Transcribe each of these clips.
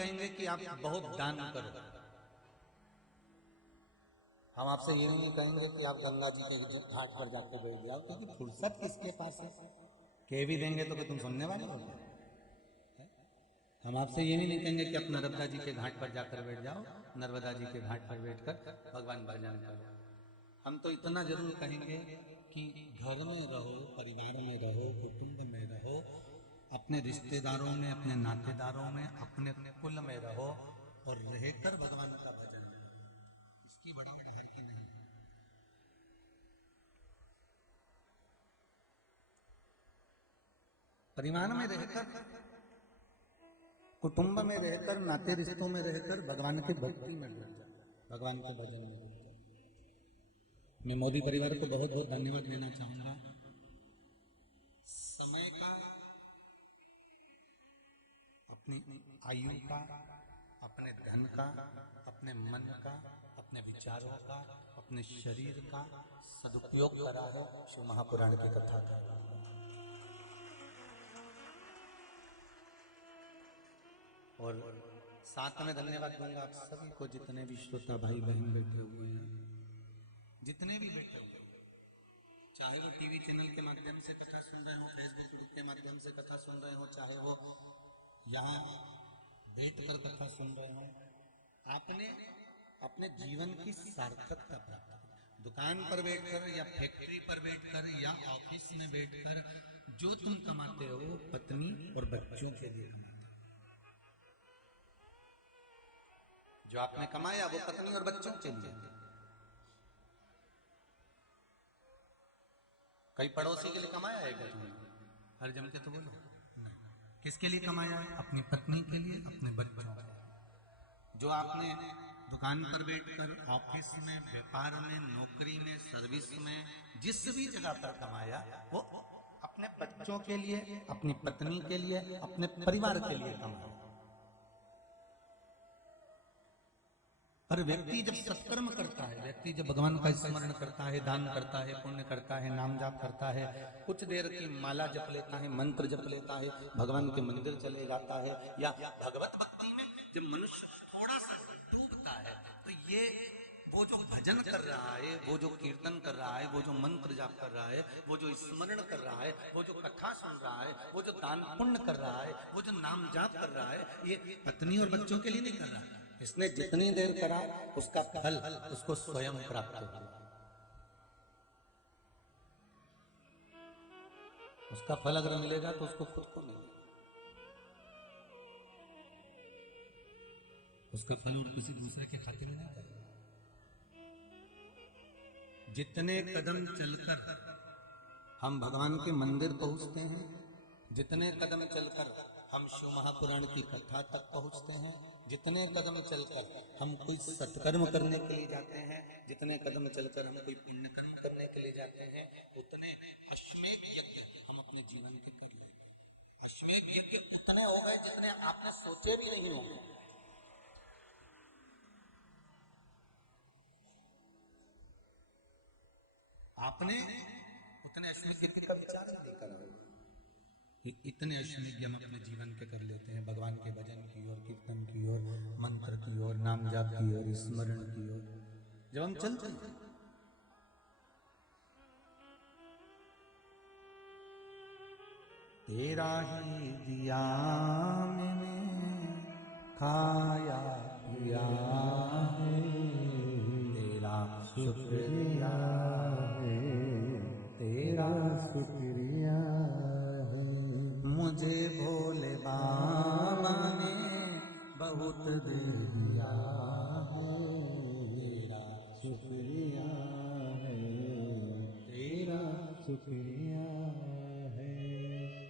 कहेंगे कि आप बहुत दान करो, हम आपसे ये नहीं कहेंगे कि आप गंगा जी के घाट पर जाकर बैठ जाओ, क्योंकि फुर्सत किसके पास है। कह भी देंगे तो तुम सुनने वाले हो। हम आपसे ये भी नहीं कहेंगे कि आप नर्मदा जी के घाट पर जाकर बैठ जाओ, नर्मदा जी के घाट पर बैठकर भगवान भजन करो। हम तो इतना जरूर कहेंगे कि घर में रहो, परिवार में रहो, कुटुंब में रहो, अपने रिश्तेदारों में, अपने नातेदारों में, अपने कुल में रहो और रहकर भगवान का भजन करो। इसकी बड़ी है कि नहीं। परिवार में रहकर, कुटुंब में रहकर, नाते रिश्तों में रहकर भगवान की भक्ति में जुट जाओ, भगवान के भजन में जुट जाओ। मैं मोदी परिवार को बहुत बहुत धन्यवाद देना चाहूंगा। समय का, अपनी आयु का, अपने धन का, अपने मन का, अपने विचारों का, अपने शरीर का सदुपयोग करा है शिव महापुराण की कथा का। और साथ में धन्यवाद दूंगा आप सभी को, जितने भी श्रोता भाई बहन बैठे हुए हैं, जितने भी बैठे हुए हैं, चाहे वो टीवी चैनल के माध्यम से कथा सुन रहे हो, फेसबुक के माध्यम से कथा सुन रहे हो, चाहे वो यहाँ बैठकर कथा सुन रहे हो, आपने अपने जीवन की सार्थकता प्राप्त की। दुकान पर बैठकर या फैक्ट्री पर बैठकर या ऑफिस में बैठकर जो तुम कमाते हो, पत्नी और बच्चों के लिए कमाते हो। जो आपने कमाया वो पत्नी और बच्चों के लिए। कई पड़ोसी के लिए कमाया है क्या तुमने? हर जम के तो बोलो। किसके लिए कमाया है? अपनी पत्नी के लिए, अपने बच्चों के लिए। जो आपने दुकान पर बैठकर, ऑफिस में, व्यापार में, नौकरी में, सर्विस में, जिस भी जगह पर कमाया, वो अपने बच्चों के लिए, अपनी पत्नी के लिए, अपने परिवार के लिए कमाया। पर व्यक्ति जब सत्कर्म करता है, व्यक्ति जब भगवान का स्मरण करता है, दान करता है, पुण्य करता है, नाम जाप करता है, कुछ देर की माला जप लेता है, मंत्र जप लेता है, भगवान के मंदिर चले जाता है, या भगवत भक्ति में जब मनुष्य थोड़ा सा डूबता है, तो ये वो जो भजन कर रहा है, वो जो कीर्तन कर रहा है, वो जो मंत्र जाप कर रहा है, वो जो स्मरण कर रहा है, वो जो कथा सुन रहा है, वो जो दान पुण्य कर रहा है, वो जो नाम जाप कर रहा है, ये पत्नी और बच्चों के लिए नहीं कर रहा। इसने जितनी देर करा उसका फल उसको स्वयं प्राप्त हुआ। उसका फल अगर मिलेगा तो उसको खुद को मिलेगा, उसका फल और किसी दूसरे के खातिर नहीं करेगा। जितने कदम चलकर हम भगवान के मंदिर पहुंचते हैं, जितने कदम चलकर हम शिव महापुराण की कथा तक पहुंचते हैं, जितने कदम चलकर हम कोई सत्कर्म करने के लिए जाते हैं, जितने कदम चलकर हम कोई पुण्य कर्म करने के लिए जाते हैं, उतने अश्वमेध यज्ञ हम अपने जीवन के कर लेंगे। अश्वमेध यज्ञ उतने हो गए जितने आपने सोचे भी नहीं होंगे। आपने उतने अश्वमेध यज्ञ का विचार नहीं करा होगा। इतने अश्वमेध हम अपने जीवन के कर लेते हैं, भगवान के भजन की ओर, कीर्तन की ओर, मंत्र की ओर, नाम जाप की ओर, स्मरण की ओर जब हम चलते हैं। तेरा ही दिया मैंने खाया पिया है, तेरा शुक्रिया है, तेरा शुक्रिया है, मुझे भोले बाबा ने बहुत दे दिया है, तेरा शुक्रिया है, तेरा शुक्रिया है।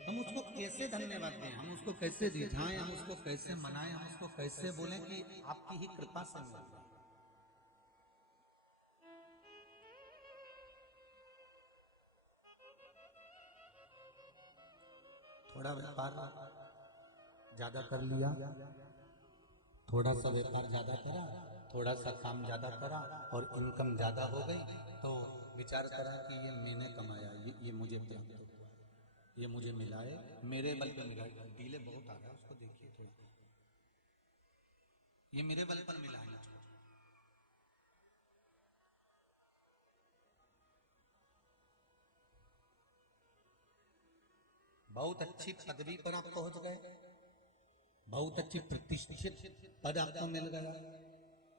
हम उसको कैसे धन्यवाद दें, हम उसको कैसे रिझाएं, हम उसको कैसे मनाएं, हम उसको कैसे बोलें कि आपकी ही कृपा से मिल रहा है। थोड़ा व्यापार ज्यादा कर लिया, थोड़ा सा व्यापार ज्यादा करा, थोड़ा सा काम ज्यादा करा और इनकम ज्यादा हो गई, तो विचार करा कि ये मैंने कमाया, ये मुझे प्राप्त हुआ, ये मुझे मिला है, मेरे बल पे मिला है। डीले बहुत आ रहा है, उसको देखिए थोड़ा। ये मेरे बल पर मिला है मुझको। बहुत अच्छी पदवी पर आप पहुंच गए, बहुत अच्छी प्रतिष्ठित पद आपको मिल गया,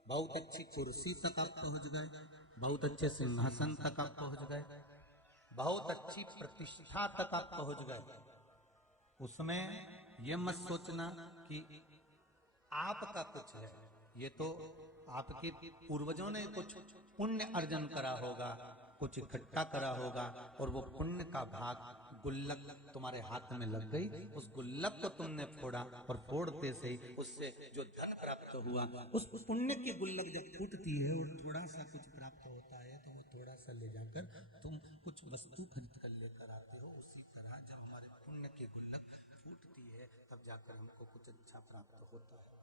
बहुत अच्छी कुर्सी तक आप पहुंच गए, बहुत अच्छे सिंहासन तक आप पहुंच गए, बहुत अच्छी प्रतिष्ठा तक आप पहुंच गए। उसमें यह मत सोचना कि आपका कुछ है, ये तो आपके पूर्वजों ने कुछ पुण्य अर्जन करा होगा, कुछ इकट्ठा करा होगा, और वो पुण्य का भाग गुल्लक तुम्हारे हाथ में लग गई, उस गुल्लक को तुमने फोड़ा, और फोड़ते से ही उससे जो धन प्राप्त हुआ, उस पुण्य की गुल्लक जब फूटती है और थोड़ा सा कुछ प्राप्त होता है, तो वो थोड़ा सा ले जाकर तुम कुछ वस्तु खरीद कर लेकर आते हो। उसी तरह जब हमारे पुण्य की गुल्लक फूटती है, तब जाकर हमको कुछ अच्छा प्राप्त होता है,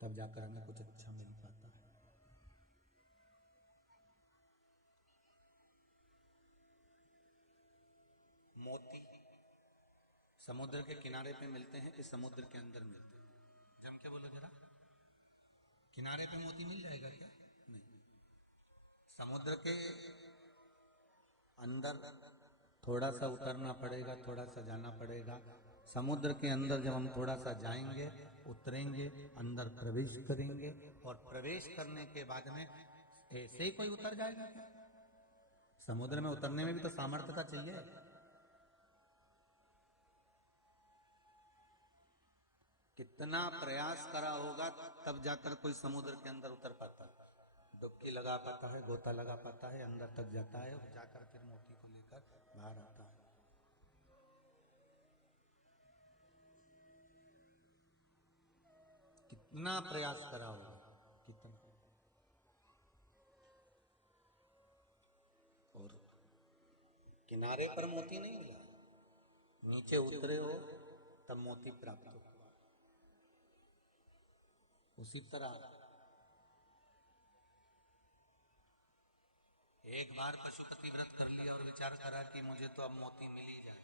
तब जाकर हमें कुछ अच्छा मिल पाता है। मोती समुद्र के किनारे पे मिलते हैं कि समुद्र के अंदर मिलते हैं? जम के बोलो जरा, किनारे पे मोती मिल जाएगा क्या? नहीं। समुद्र के अंदर थोड़ा सा उतरना पड़ेगा, थोड़ा सा जाना पड़ेगा। समुद्र के अंदर जब हम थोड़ा सा जाएंगे, उतरेंगे, अंदर प्रवेश करेंगे, और प्रवेश करने के बाद में ऐसे ही कोई उतर जाएगा क्या? समुद्र में उतरने में भी तो सामर्थ्यता चाहिए। कितना प्रयास करा होगा तब जाकर कोई समुद्र के अंदर उतर पाता है, डुबकी लगा पाता है, गोता लगा पाता है, अंदर तक जाता है, और जाकर फिर मोती को लेकर बाहर आता है। कितना प्रयास करा होगा, कितना। और किनारे पर मोती नहीं मिला, नीचे उतरे हो तब मोती प्राप्त हो। उसी तरह एक बार पशुपति व्रत कर लिया और विचार करा कि मुझे तो अब मोती मिल ही जाए,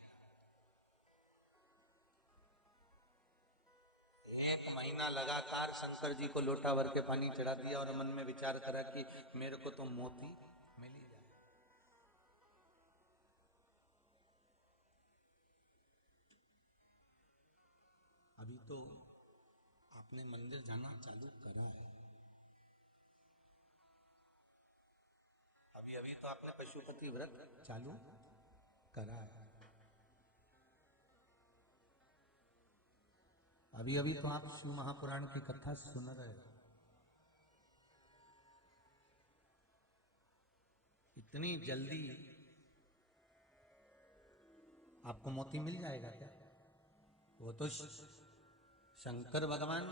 एक महीना लगातार शंकर जी को लोटा भर के पानी चढ़ा दिया और मन में विचार करा कि मेरे को तो मोती मिल ही जाए। अभी तो आपने मंदिर जाना चालू करा है, अभी अभी तो आपने पशुपति व्रत चालू करा है, अभी अभी तो आप शिव महापुराण की कथा सुन रहे हो। इतनी जल्दी आपको मोती मिल जाएगा क्या? वो तो शंकर भगवान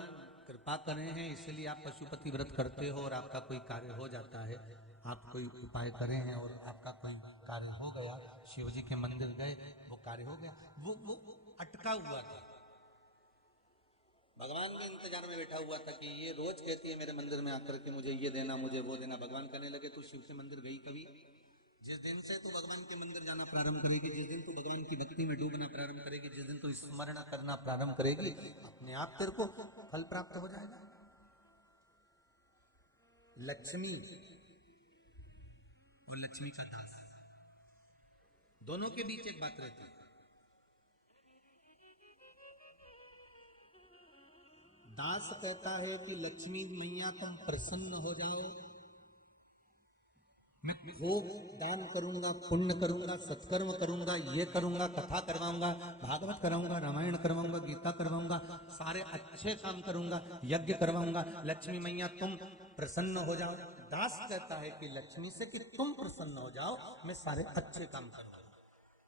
कृपा करे हैं, इसलिए आप पशुपति व्रत करते हो और आपका कोई कार्य हो जाता है। आप कोई उपाय करे हैं और आपका कोई कार्य हो गया, शिव जी के मंदिर गए, वो कार्य हो गया, वो अटका हुआ था। भगवान भी इंतजार में बैठा हुआ था कि ये रोज कहती है मेरे मंदिर में आकर के मुझे ये देना, मुझे वो देना। भगवान कहने लगे तू शिव के मंदिर गई कभी? जिस दिन से तू भगवान के मंदिर जाना प्रारंभ करेगी, जिस दिन तू भगवान की भक्ति में डूबना प्रारंभ करेगी, जिस दिन तू स्मरण करना प्रारंभ करेगी, अपने आप तेरे को फल प्राप्त हो जाएगा। लक्ष्मी और लक्ष्मी का दास, दोनों के बीच एक बात रहती है। दास कहता है कि लक्ष्मी मैया तुम प्रसन्न हो जाओ, मैं खूब दान करूंगा, पुण्य करूंगा, सत्कर्म करूंगा, ये करूंगा, कथा करवाऊंगा, भागवत करवाऊंगा, रामायण करवाऊंगा, गीता करवाऊंगा, सारे अच्छे काम करूंगा, यज्ञ करवाऊंगा, लक्ष्मी मैया तुम प्रसन्न हो जाओ। दास कहता है कि लक्ष्मी से कि तुम प्रसन्न हो जाओ, मैं सारे अच्छे काम करूंगा।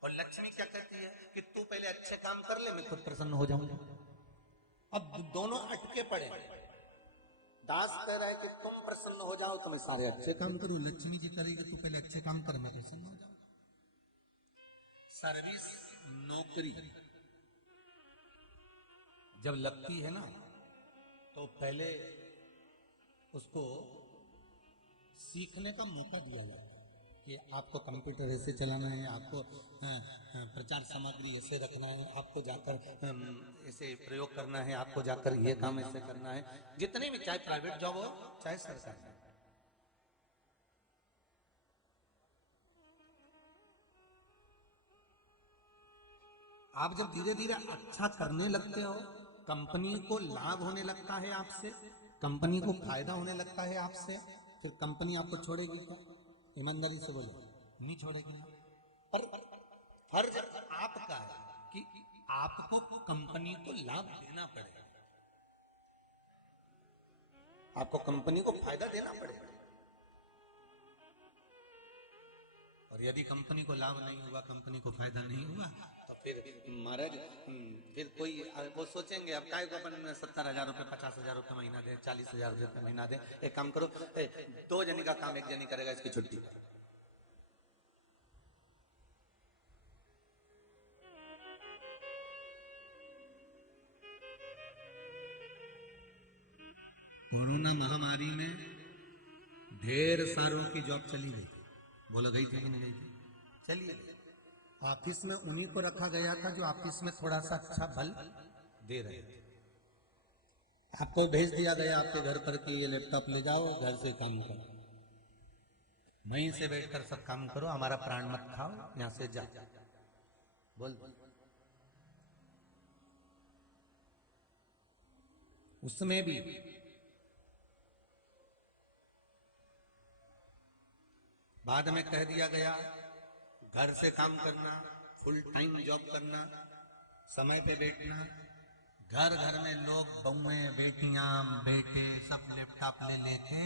और लक्ष्मी क्या कहती है कि तू पहले अच्छे काम कर ले, मैं खुद प्रसन्न हो जाऊंगा। अब दोनों अटके पड़े। दास कह रहा है कि तुम प्रसन्न हो जाओ तो मैं सारे अच्छे काम करूं, लक्ष्मी जी करेगी तू पहले अच्छे काम कर, मैं प्रसन्न हो जाऊं। सर्विस नौकरी जब लगती है ना, तो पहले उसको सीखने का मौका दिया जाता है कि आपको कंप्यूटर ऐसे चलाना है, आपको प्रचार सामग्री ऐसे रखना है, आपको जाकर ऐसे प्रयोग करना है, आपको जाकर ये काम ऐसे करना है। जितने भी, चाहे प्राइवेट जॉब हो चाहे सरकारी। आप जब धीरे धीरे अच्छा करने लगते हो, कंपनी को लाभ होने लगता है आपसे, कंपनी को फायदा होने लगता है आपसे, फिर कंपनी आपको छोड़ेगी क्या? ईमानदारी से बोलो, नहीं छोड़ेगी। पर फर्ज आपका है कि आपको कंपनी को लाभ देना पड़ेगा, आपको कंपनी को फायदा देना पड़ेगा। और यदि कंपनी को लाभ नहीं हुआ, कंपनी को फायदा नहीं हुआ, तो फिर महाराज फिर कोई वो सोचेंगे अब काय को अपन 70,000 रुपये 50,000 रुपये महीना दे, 40,000 रुपये महीना दे। एक काम करो, 2 जनी का काम 1 जनी करेगा, इसकी छुट्टी। कोरोना महामारी में ढेर सारों की जॉब चली गई। बोला गई थी कि नहीं गई थी? चलिए, ऑफिस में उन्हीं को रखा गया था जो ऑफिस में थोड़ा सा अच्छा बल दे रहे थे। आपको भेज दिया गया आपके घर पर कि ये लैपटॉप ले जाओ, घर से काम करो, वहीं से बैठकर सब काम करो, हमारा प्राण मत खाओ, यहां से जाओ। बोल, उसमें भी बाद में कह दिया गया घर से काम करना, फुल टाइम जॉब करना, समय पे बैठना। घर घर में लोग, बहुएं, बेटियां, बेटे सब लैपटॉप ले लेके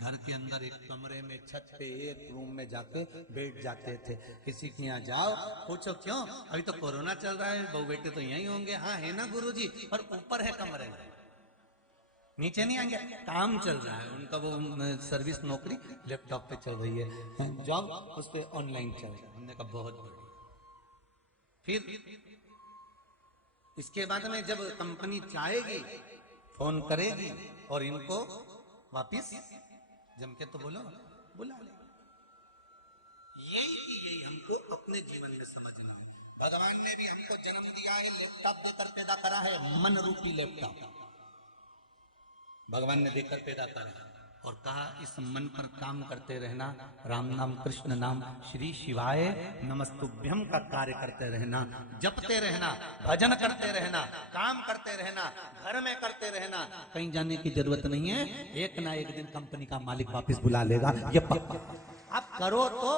घर के अंदर एक कमरे में, छत पे, एक रूम में जाके बैठ जाते थे। किसी के यहाँ जाओ, पूछो क्यों? अभी तो कोरोना चल रहा है, बहू बेटे तो यही होंगे। हाँ है ना गुरुजी, पर ऊपर है कमरे में, नीचे नहीं आएंगे। काम चल रहा है उनका, वो सर्विस नौकरी लैपटॉप पे चल रही है, जॉब उस पे ऑनलाइन चल रहा है। हमने कहा बहुत बढ़िया। फिर इसके बाद में जब कंपनी चाहेगी फोन करेगी और इनको वापिस जम के तो बोलो बुला ले। यही हमको अपने जीवन में समझना है। भगवान ने भी हमको जन्म दिया है, लैपटॉप देकर पैदा करा है, मन रूपी लैपटॉप भगवान ने देकर पैदा करा और कहा इस मन पर काम करते रहना, राम नाम, कृष्ण नाम, श्री शिवाय नमस्तुभ्यम का कार्य करते रहना, जपते रहना, भजन करते रहना, काम करते रहना, घर में करते रहना, कहीं जाने की जरूरत नहीं है। एक ना एक दिन कंपनी का मालिक वापस बुला लेगा, ये पक्का। आप करो तो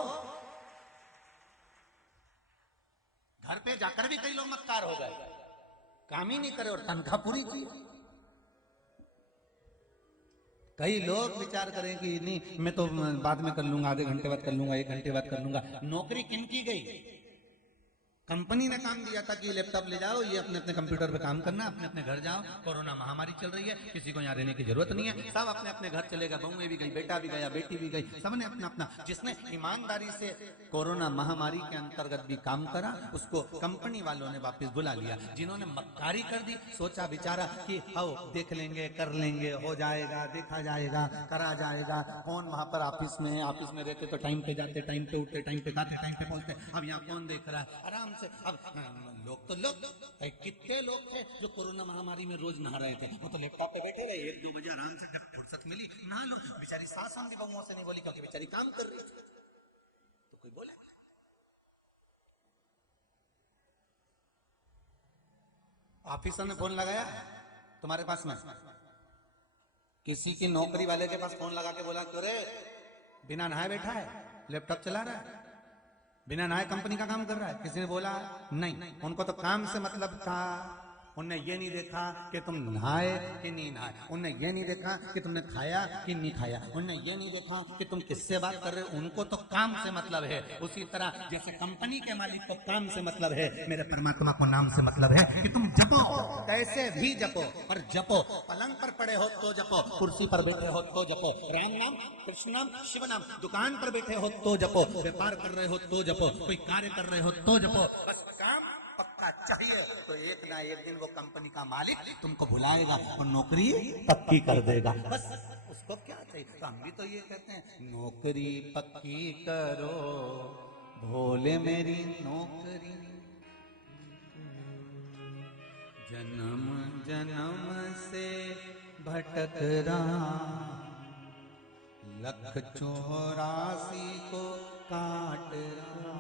घर पे जाकर भी कई लोग मक्कार हो गए, काम ही नहीं करे और तनख्वाह पूरी की। कई लोग विचार करें कि नहीं मैं तो बाद में कर लूंगा, आधे घंटे बाद कर लूंगा, 1 घंटे बाद कर लूंगा। नौकरी किन की गई? कंपनी ने काम दिया था कि लैपटॉप ले जाओ, ये अपने अपने कंप्यूटर पे काम करना, अपने अपने घर जाओ। कोरोना महामारी चल रही है, किसी को यहाँ रहने की जरूरत नहीं है, सब अपने अपने घर चले गए, बहुएं भी गई, बेटा भी गया, बेटी भी गई, सबने अपना अपना। जिसने ईमानदारी से कोरोना महामारी के अंतर्गत भी काम करा, उसको कंपनी वालों ने वापस बुला लिया। जिन्होंने मक्कारी कर दी, सोचा विचारा कि आओ देख लेंगे, कर लेंगे, हो जाएगा, देखा जाएगा, करा जाएगा। कौन वहां पर ऑफिस में है, ऑफिस में रहते तो टाइम पे जाते, टाइम पे उठते, टाइम पे खाते, टाइम पे पहुंचते। अब यहाँ कौन देख रहा है आराम से। अब लोग तो कितने लोग थे जो कोरोना महामारी में रोज नहा रहे थे, वो तो लैपटॉप पे बैठे रहे, 1-2 बजे आराम से जब फुर्सत मिली नहा लो। बेचारी सास हम भी बहुओं से नहीं बोली क्योंकि बेचारी काम कर रही थी, तो कोई बोला। ऑफिसर ने फोन लगाया तुम्हारे पास में, किसी की नौकरी वाले के पास फोन लगा के बोला अरे बिना नहाए बैठा है, लैपटॉप चला रहा है, बिना नहाए कंपनी का काम कर रहा है? किसी ने बोला नहीं। उनको तो काम से मतलब था, उनने ये नहीं देखा कि तुम नहाए कि नहीं नहाए, उनने ये नहीं देखा कि तुमने खाया कि नहीं खाया, उनने ये नहीं देखा कि तुम किससे बात कर रहे हो। उनको तो काम से मतलब है। उसी तरह जैसे कंपनी के मालिक को काम से मतलब है, मेरे परमात्मा को नाम से मतलब है कि तुम जपो, कैसे भी जपो, पर जपो। पलंग पर पड़े हो तो जपो, कुर्सी पर बैठे हो तो जपो, राम नाम, कृष्ण नाम, शिव नाम, दुकान पर बैठे हो तो जपो, व्यापार कर रहे हो तो जपो, कोई कार्य कर रहे हो तो जपो। बस काम पक्का चाहिए तो एक ना एक दिन वो कंपनी का मालिक तुमको बुलाएगा और नौकरी पक्की कर देगा। बस उसको क्या चाहिए। तो हम भी तो ये कहते हैं, नौकरी पक्की करो भोले मेरी नौकरी, जन्म जन्म से भटक रहा, 184 को काट रहा,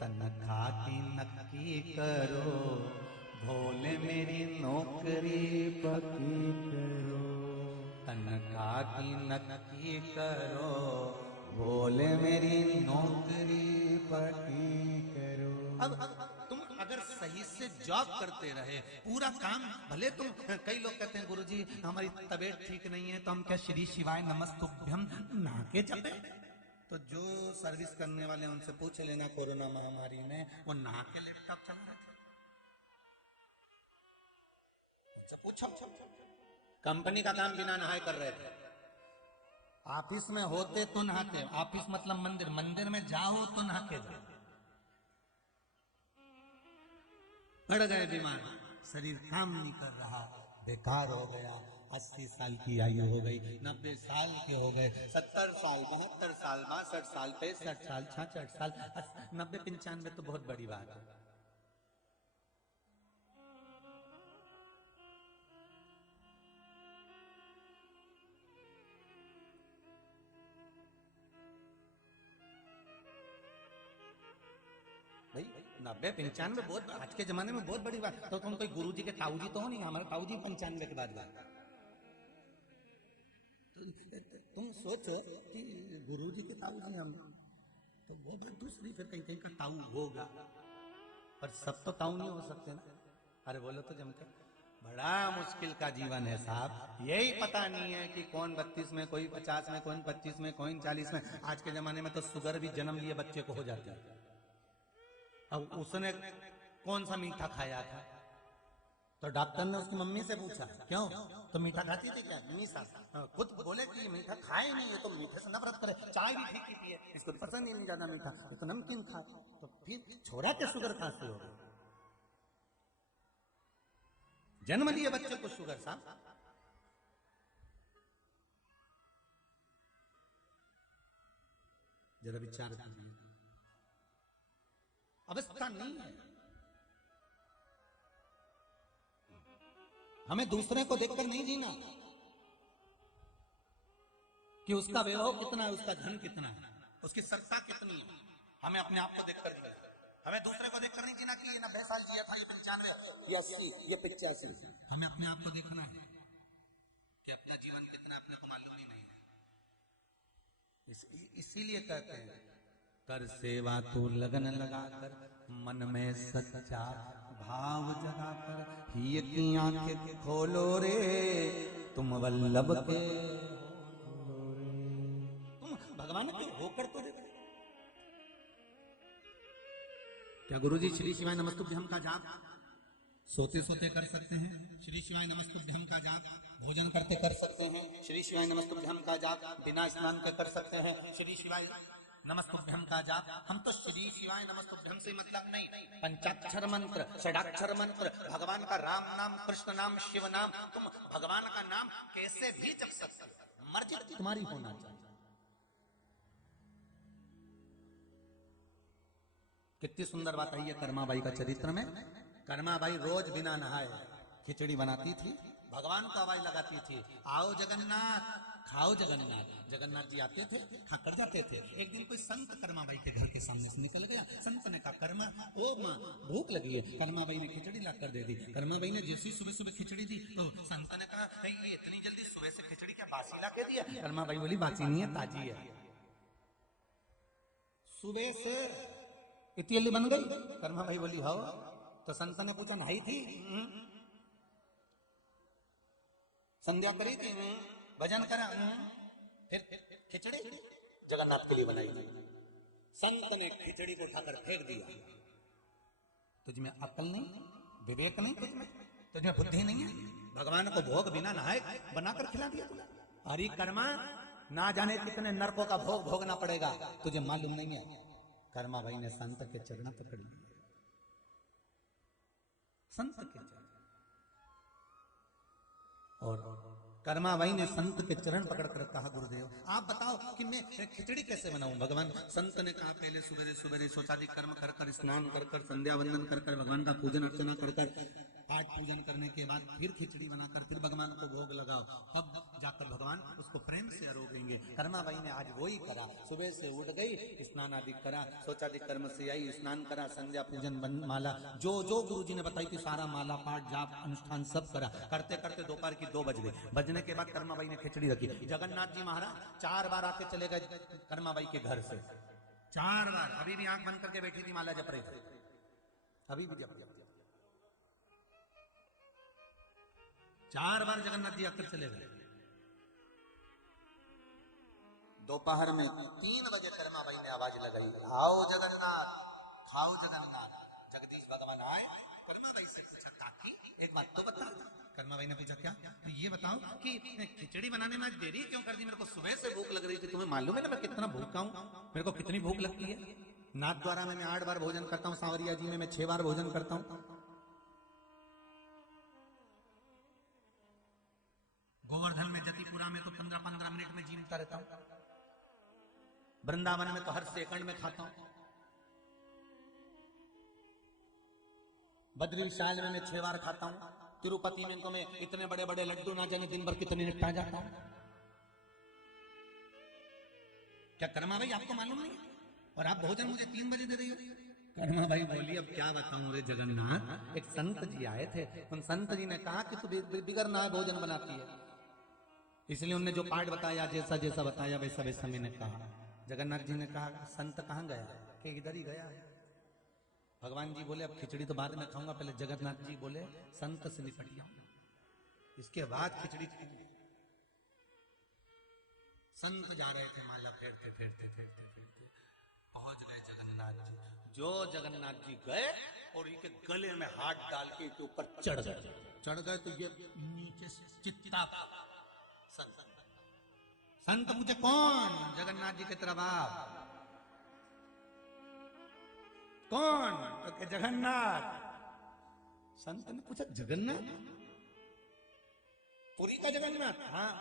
तनखा की नक्की करो भोले मेरी नौकरी पक्की करो, तनखा की नक्की करो भोले मेरी नौकरी पक्की करो। अब तुम अगर सही से जॉब करते रहे, पूरा काम, भले तुम, कई लोग कहते हैं गुरुजी हमारी तबीयत ठीक नहीं है तो हम क्या श्री शिवाय नमस्तुभ्यम नहा के जपे। तो जो सर्विस करने वाले उनसे पूछ लेना, कोरोना महामारी में वो नहा के लैपटॉप चला रहे थे। अच्छा पूछो, कंपनी का काम बिना नहाए कर रहे थे। ऑफिस में होते तो नहाते, ऑफिस मतलब मंदिर, मंदिर में जाओ तो नहा के जाओ। पड़ गए बीमार, शरीर काम नहीं कर रहा, बेकार हो गया, 80 साल की आयु हो गई, 90 साल के हो गए, 70 साल, 72 साल, 62 साल, 65 साल, 66 साल, 90, 95 तो बहुत बड़ी बात है। भाई 90, 95 बहुत, आज के जमाने में बहुत बड़ी बात। तो तुम कोई गुरुजी के ताऊजी तो हो नहीं, हमारे ताऊजी 95 के बाद बात। तो तुम सोचो कि गुरुजी के ताऊजी हम, तो वो भी दूसरी फिर कहीं कहीं का ताऊ होगा, पर सब तो ताऊ नहीं हो सकते ना। अरे बोलो तो जमकर, बड़ा मुश्किल का जीवन है साहब। यही पता नहीं है कि कौन 32 में, कोई 50 में, कौन 25 में, कौन 40 में। आज के जमाने में तो शुगर भी जन्म लिए बच्चे को हो जाती है। अब उसने कौन सा मीठा खाया था, तो डॉक्टर ने उसकी मम्मी से पूछा क्यों, तो मीठा खाती थी क्या, नहीं साहब, खुद बोले कि मीठा खाए नहीं, ये तो मीठे से नफरत करे, चाय भी फीकी पिए, इसको पसंद ही नहीं ज्यादा मीठा, ये तो नमकीन खा। तो फिर छोड़ा के शुगर खाते हो, जन्म लिए बच्चे को शुगर साहब। जरा विचार कीजिए, अवस्था नहीं है। हमें दूसरे को देखकर नहीं जीना कि उसका वैभव कितना है, उसका धन कितना है, उसकी सत्ता कितनी है। हमें अपने आप को देखकर जीना, हमें दूसरे को देखकर नहीं जीना कि ये 90 साल जिया था, ये 95, ये 80, ये 85। हमें अपने आप को देखना है कि अपना जीवन कितना अपने को मालूम ही नहीं है। इसीलिए कहते हैं कर सेवा तू लगन लगाकर, मन में सच्चा भाव जगाकर, ही की आंखें खोलो रे तुम वल्लभ के, तुम भगवान के होकर तो देखो। क्या गुरुजी श्री शिवाय नमस्तुभ्यम का जाप सोते सोते कर सकते हैं? श्री शिवाय नमस्तुभ्यम का जाप भोजन करते कर सकते हैं? श्री शिवाय नमस्तुभ्यम का जाप बिना स्नान के कर सकते हैं? श्री शिवाय नमस्तुभ्यम का जाप, हम तो श्री शिवाय नमस्तुभ्यम से मतलब नहीं, पंचाक्षर मंत्र, षडाक्षर मंत्र, भगवान का राम नाम, कृष्ण नाम, शिव नाम, तुम भगवान का नाम कैसे भी जप सकते हो, मर्जी तुम्हारी होना चाहिए। कितनी सुंदर बात है ये कर्माबाई का चरित्र में। कर्माबाई रोज बिना नहाए खिचड़ी बनाती थी, भगवान को आवाज लगाती थी, आओ जगन्नाथ खाओ जगन्नाथ। जगन्नाथ जी आते थे, खाकर जाते थे। एक दिन कोई संत कर्माबाई के घर के सामने से निकल गया। संत ने कहा कर्मा, ओ माँ भूख लगी है। कर्माबाई ने खिचड़ी लाकर दे दी। कर्माबाई ने जैसी सुबह सुबह खिचड़ी दी तो संत ने कहा ये इतनी जल्दी सुबह से खिचड़ी क्या बासी ला के दिया? कर्माबाई बोली बासी नहीं है, ताजी है, सुबह से इतनी जल्दी बन गई। कर्माबाई बोली हाँ। तो संत ने पूछा नहाई थी? संध्या करी थी? भजन करा? फिर खिचड़ी जगन्नाथ के लिए बनाई थी। संत ने खिचड़ी को उठाकर फेंक दिया। तुझमें अक्ल नहीं, विवेक नहीं, तुझमें बुद्धि नहीं है? भगवान को भोग बिना नहाए बनाकर खिला दिया। अरे कर्मा, ना जाने कितने नरकों का भोग भोगना पड़ेगा, तुझे मालूम नहीं है। कर्माबाई ने संत के चरण पकड़ लिए। संत के चरण। और कर्माबाई ने संत के चरण पकड़कर कहा, गुरुदेव आप बताओ कि मैं खिचड़ी कैसे बनाऊं भगवान। संत ने कहा, पहले सुबह सुबह शौचादि कर्म कर कर, स्नान कर कर, संध्या वंदन कर कर, भगवान का पूजन अर्चना कर कर, पाठ पूजन करने के बाद फिर खिचड़ी बनाकर फिर भगवान को भोग लगाओ, तब जाकर भगवान उसको प्रेम से आरोगेंगे। कर्माबाई ने आज वही करा। सुबह से उठ गई, स्नान आदि करा, शौचादि कर्म से आई, स्नान करा, संध्या पूजन माला जो जो गुरुजी ने बताई थी सारा माला पाठ जाप अनुष्ठान सब करा। करते करते दोपहर की 2 बज गई। बजने के बाद कर्माबाई ने खिचड़ी रखी। जगन्नाथ जी महाराज 4 बार आके चले गए कर्माबाई के घर से, 4 बार। अभी भी आंख बंद करके बैठी थी, माला जप रही थी, अभी भी जप 4 बार जगन्नाथ जी आकर चले गए। दोपहर में 3 बजे कर्माबाई ने आवाज लगाई, आओ जगन्नाथ, खाओ जगन्नाथ। जगदीश भगवान आए, कर्माबाई से पूछा, काकी एक बात तो बता। कर्माबाई ने पूछा, क्या? तो ये बताओ कि खिचड़ी बनाने में आज देरी क्यों कर दी? मेरे को सुबह से भूख लग रही थी, तुम्हें मालूम है ना मैं कितना भूखा हूं, मेरे को कितनी भूख लगती है। नाथ द्वारा में मैं 8 बार भोजन करता हूँ, सांवरिया जी में मैं 6 बार भोजन करता हूँ। गोवर्धन में जतिपुरा में तो 15-15 मिनट में जीमता रहता हूं। वृंदावन में तो हर सेकंड में खाता हूं। बद्री विशाल में मैं 6 बार खाता हूं। तिरुपति में तो मैं इतने बड़े बड़े लड्डू ना जाने दिन भर कितने निपटा जाता हूं। क्या कर्मा भाई आपको मालूम नहीं? और आप भोजन मुझे 3 बजे दे रही हो। कर्मा भाई बोली, अब क्या बताऊं रे जगन्नाथ। एक संत जी आए थे, उन संत जी ने कहा कि तू बिगर ना भोजन बनाती है, इसलिए उन्होंने जो पाठ बताया, जैसा जैसा बताया वैसा वैसा मैंने कहा। जगन्नाथ जी ने कहा, संत कहाँ गया? कि इधर ही गया है। भगवान जी बोले, अब खिचड़ी तो बाद में खाऊंगा, पहले जगन्नाथ जी बोले संत से निपट जाऊं, इसके बाद खिचड़ी खाऊंगा। संत जा रहे थे, माला फेरते फेरते फेरते फेरते पहुंच गए जगन्नाथ जी। जो जगन्नाथ जी गए और इनके गले में हाथ डाल के इसके ऊपर चढ़ गए तो ये नीचे से चित्ता संत पूछे, कौन? जगन्नाथ जी के तरफ आप। कौन? तो के जगन्नाथ। संत ने पूछा, जगन्नाथ? पुरी का जगन्नाथ? हाँ।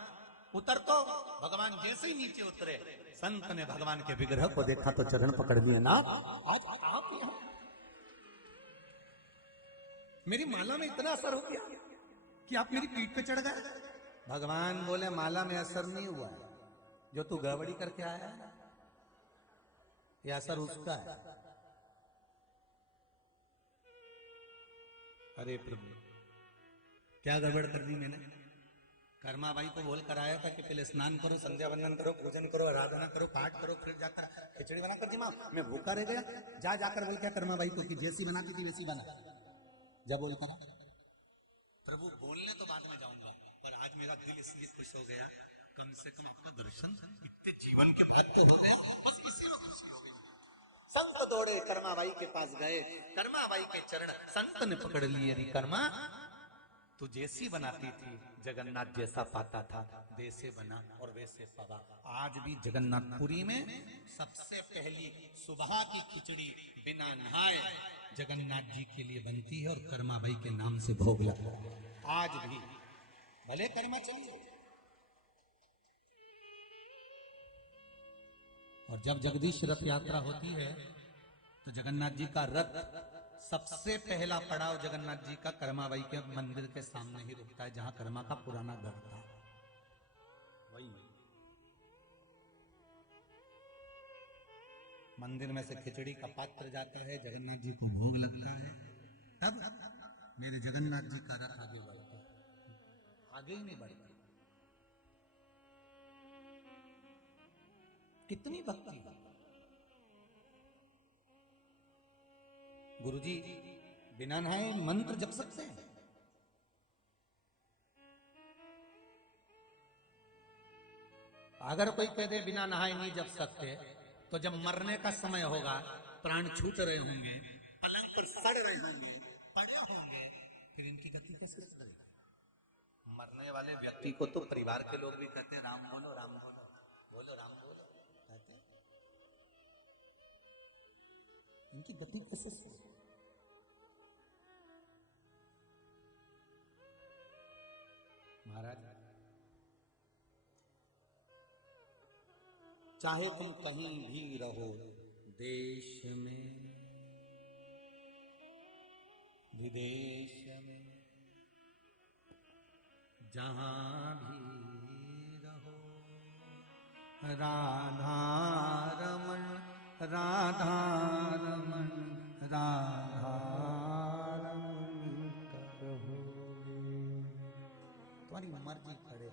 उतर तो। भगवान जैसे ही नीचे उतरे, संत ने भगवान के विग्रह को देखा तो चरण पकड़ लिए, ना आप यहाँ मेरी माला में इतना असर हो गया कि आप मेरी पीठ पे चढ़ गए। भगवान बोले, माला में असर नहीं हुआ है, जो तू गड़बड़ी करके आया है ये असर उसका है। अरे प्रभु, क्या गड़बड़ कर दी मैंने? कर्माबाई को बोल कर आया था कि पहले स्नान करो, संध्या वंदन करो, पूजन करो, आराधना करो, पाठ करो, फिर जाकर खिचड़ी बनाकर जी माँ मैं भूखा रह गया। जाकर बोल क्या कर्माबाई को कि जैसी बनाती थी वैसी बना। जब बोल कर प्रभु बोलने तो बाद में जाऊंगा, पर आज मेरा दिल इसलिए खुश हो गया, कम से कम आपका दर्शन इतने जीवन के बाद तो हो गया, बस इसी में खुशी हो गई। संत दौड़े कर्माबाई के पास गए, कर्माबाई के चरण संत ने पकड़ लिए। अरे कर्मा, तू जैसी बनाती थी जगन्नाथ जैसा पाता था, वैसे बना और वैसे पावा। आज भी जगन्नाथपुरी में सबसे पहली सुबह की खिचड़ी बिना नहाए जगन्नाथ जी के लिए बनती है और कर्माबाई के नाम से भोग लगता है। आज भी भले कर्मा चलिए। और जब जगदीश रथ यात्रा होती है तो जगन्नाथ जी का रथ सबसे पहला पड़ाव जगन्नाथ जी का कर्माबाई के मंदिर के सामने ही रुकता है, जहां कर्मा का पुराना घर था। वही मंदिर में से खिचड़ी का पात्र जाता है, जगन्नाथ जी को भोग लगता है, तब मेरे जगन्नाथ जी का रथ आगे बढ़ता है। आगे ही नहीं बढ़ता। कितनी भक्ति। गुरुजी बिना नहाए मंत्र जप सकते हैं? अगर कोई कह दे बिना नहाए नहीं जप सकते, तो जब मरने का समय होगा, प्राण छूट रहे होंगे, पलंग पर सड़ रहे होंगे, पड़े होंगे, फिर इनकी गति कैसे सुधरेगी? मरने वाले व्यक्ति को तो परिवार के लोग भी कहते हैं राम बोलो राम बोलो, बोलो राम बोलो, कहते हैं। इनकी गति कैसे सुधरेगी? महाराज चाहे तुम कहीं भी रहो, देश में विदेश में, जहां भी रहो, राधा रमन राधा रमन राधा रमन करो। तुम्हारी मर्जी करे,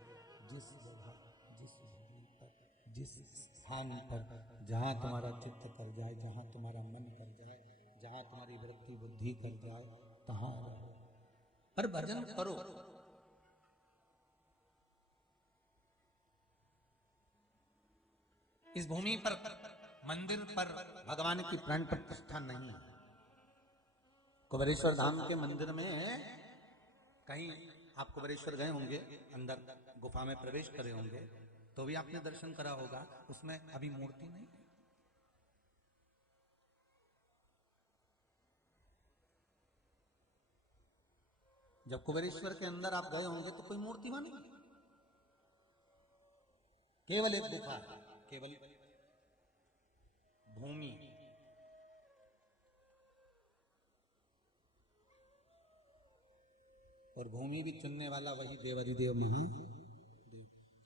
जिस जगह जिस जगह पर जिस स्थान पर जहाँ तुम्हारा चित्त कर जाए, जहाँ तुम्हारा मन कर जाए, जहाँ तुम्हारी वृत्ति बुद्धि कर जाए, तहाँ रहो, पर भजन करो। इस भूमि पर मंदिर पर भगवान की प्राण प्रतिष्ठा नहीं है। कुबेरेश्वर धाम के मंदिर में कहीं आप कुबेरेश्वर गए होंगे, अंदर गुफा में प्रवेश करे होंगे, तो भी आपने दर्शन करा होगा, उसमें अभी मूर्ति नहीं है। जब कुबेरेश्वर के अंदर आप गए होंगे तो कोई मूर्ति वहां नहीं, केवल एक गुफा, केवल भूमि। और भूमि भी चुनने वाला वही देवाधिदेव महादेव,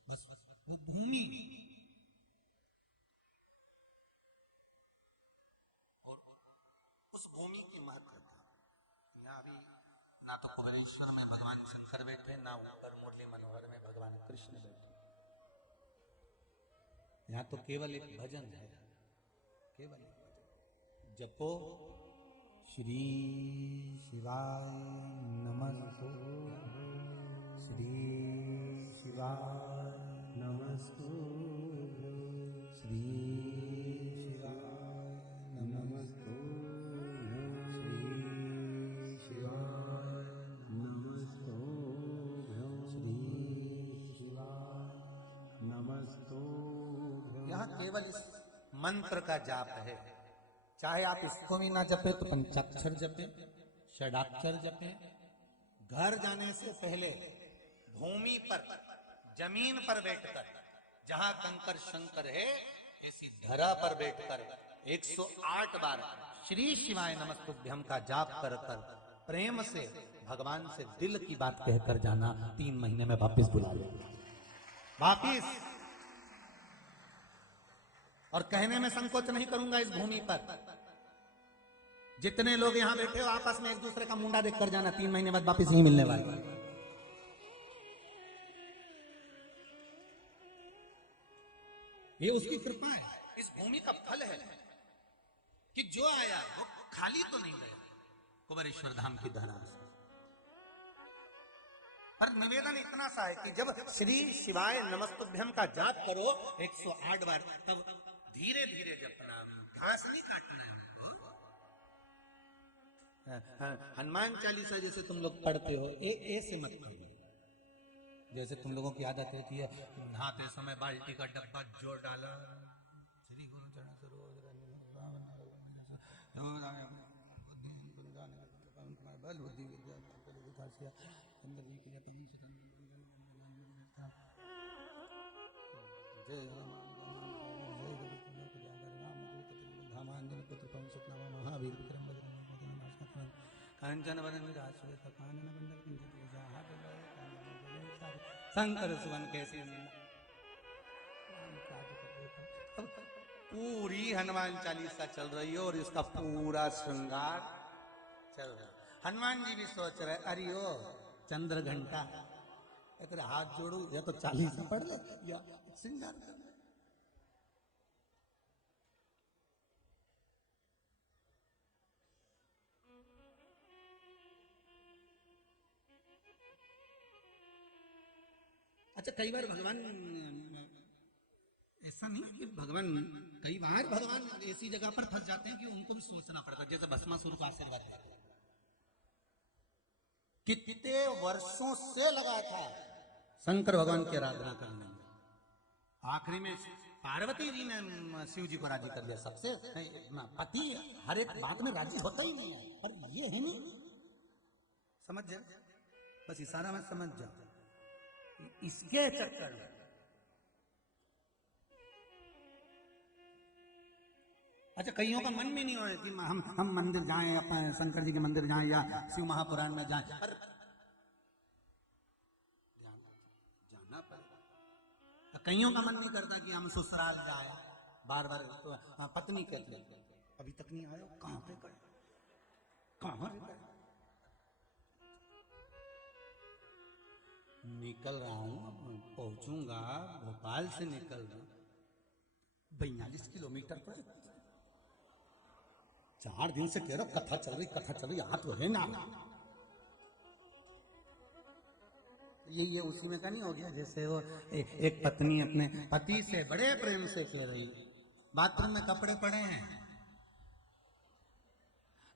बस वो भूमि। और उस भूमि की महत्वता यहाँ भी ना तो कुबेरेश्वर में भगवान शंकर बैठे, ना ऊपर मुरली मनोहर में भगवान कृष्ण बैठे। यहाँ तो केवल एक भजन है, केवल एक भजन। जपो श्री शिवाय नमस्तु, श्री शिवाय नमस्तु, श्री शिवाय नमस्तु, श्री शिवाय नमस्तु, श्री शिवाय नमस्तु। यहाँ केवल इस मंत्र का जाप है। चाहे आप इसको भी ना जपे तो पंचाक्षर जपे, षडाक्षर जपे। घर जाने से पहले भूमि पर, जमीन पर बैठकर, जहां कंकर शंकर है, ऐसी धरा पर बैठकर 108 बार श्री शिवाय नमस्तुभ्यम का जाप कर कर प्रेम से भगवान से दिल की बात कहकर जाना। 3 महीने में वापिस बुला लेगा, वापिस। और कहने में संकोच नहीं करूंगा इस भूमि पर। जितने लोग यहां बैठे हो आपस में एक दूसरे का मुंडा देखकर जाना, 3 महीने बाद वापिस नहीं मिलने वाले। ये उसकी कृपा है, इस भूमि का फल है कि जो आया वो खाली तो नहीं गया कुबेरेश्वर धाम की धरा से। पर निवेदन इतना सा है कि जब श्री शिवाय नमस्तुभ्यम का जाप करो 108 बार, तब धीरे धीरे जपना, घास नहीं काटना है। हनुमान चालीसा जैसे तुम लोग पढ़ते हो, ऐसे मत करो। जैसे तुम लोगों की आदत होती है, नहाते समय बाल्टी का डब्बा जोड़ डाला, श्री गुरु चरण सरोज बल बुद्धि विद्या पुत्र पवन सुत महावीर विक्रम कांचन वरन शंकर सुवन कैसे। पूरी हनुमान चालीसा चल रही है और इसका पूरा श्रृंगार चल रहा है। हनुमान जी भी सोच रहे, अरे ओ चंद्र घंटा, तेरे हाथ जोड़ू या तो चालीसा पढ़ लो या श्रृंगार कर लो। अच्छा, कई बार भगवान, ऐसा नहीं कि भगवान, कई बार भगवान ऐसी जगह पर फंस जाते हैं कि उनको भी सोचना पड़ता है। जैसे भस्मासुर को आशीर्वाद देते, कितने वर्षों से लगा था शंकर भगवान की आराधना करने में। आखिरी में पार्वती जी ने शिव जी को राजी कर लिया। सबसे पति हर एक बात में राजी होता ही नहीं है, पर ये है नहीं, समझ जाए, बस इशारा में समझ जाओ। इसके चक्कर में अच्छा कईयों का मन भी नहीं हो रहा कि हम मंदिर जाएं, अपने शंकर जी के मंदिर जाएं या शिव महापुराण में जाएं, पर जाना पड़ेगा। कईयों का मन नहीं करता कि हम ससुराल जाए, बार बार तो पत्नी कहती है अभी तक नहीं आया, कहां पे गए, कहां गए? निकल रहा हूं, पहुंचूंगा, भोपाल से निकल रहा 42 किलोमीटर पर, 4 दिन से कह रहा कथा चल रही, हाथ तो है ना। ये उसी में का नहीं हो गया जैसे वो एक पत्नी अपने पति से बड़े प्रेम से कह रही, बाथरूम में कपड़े पड़े हैं,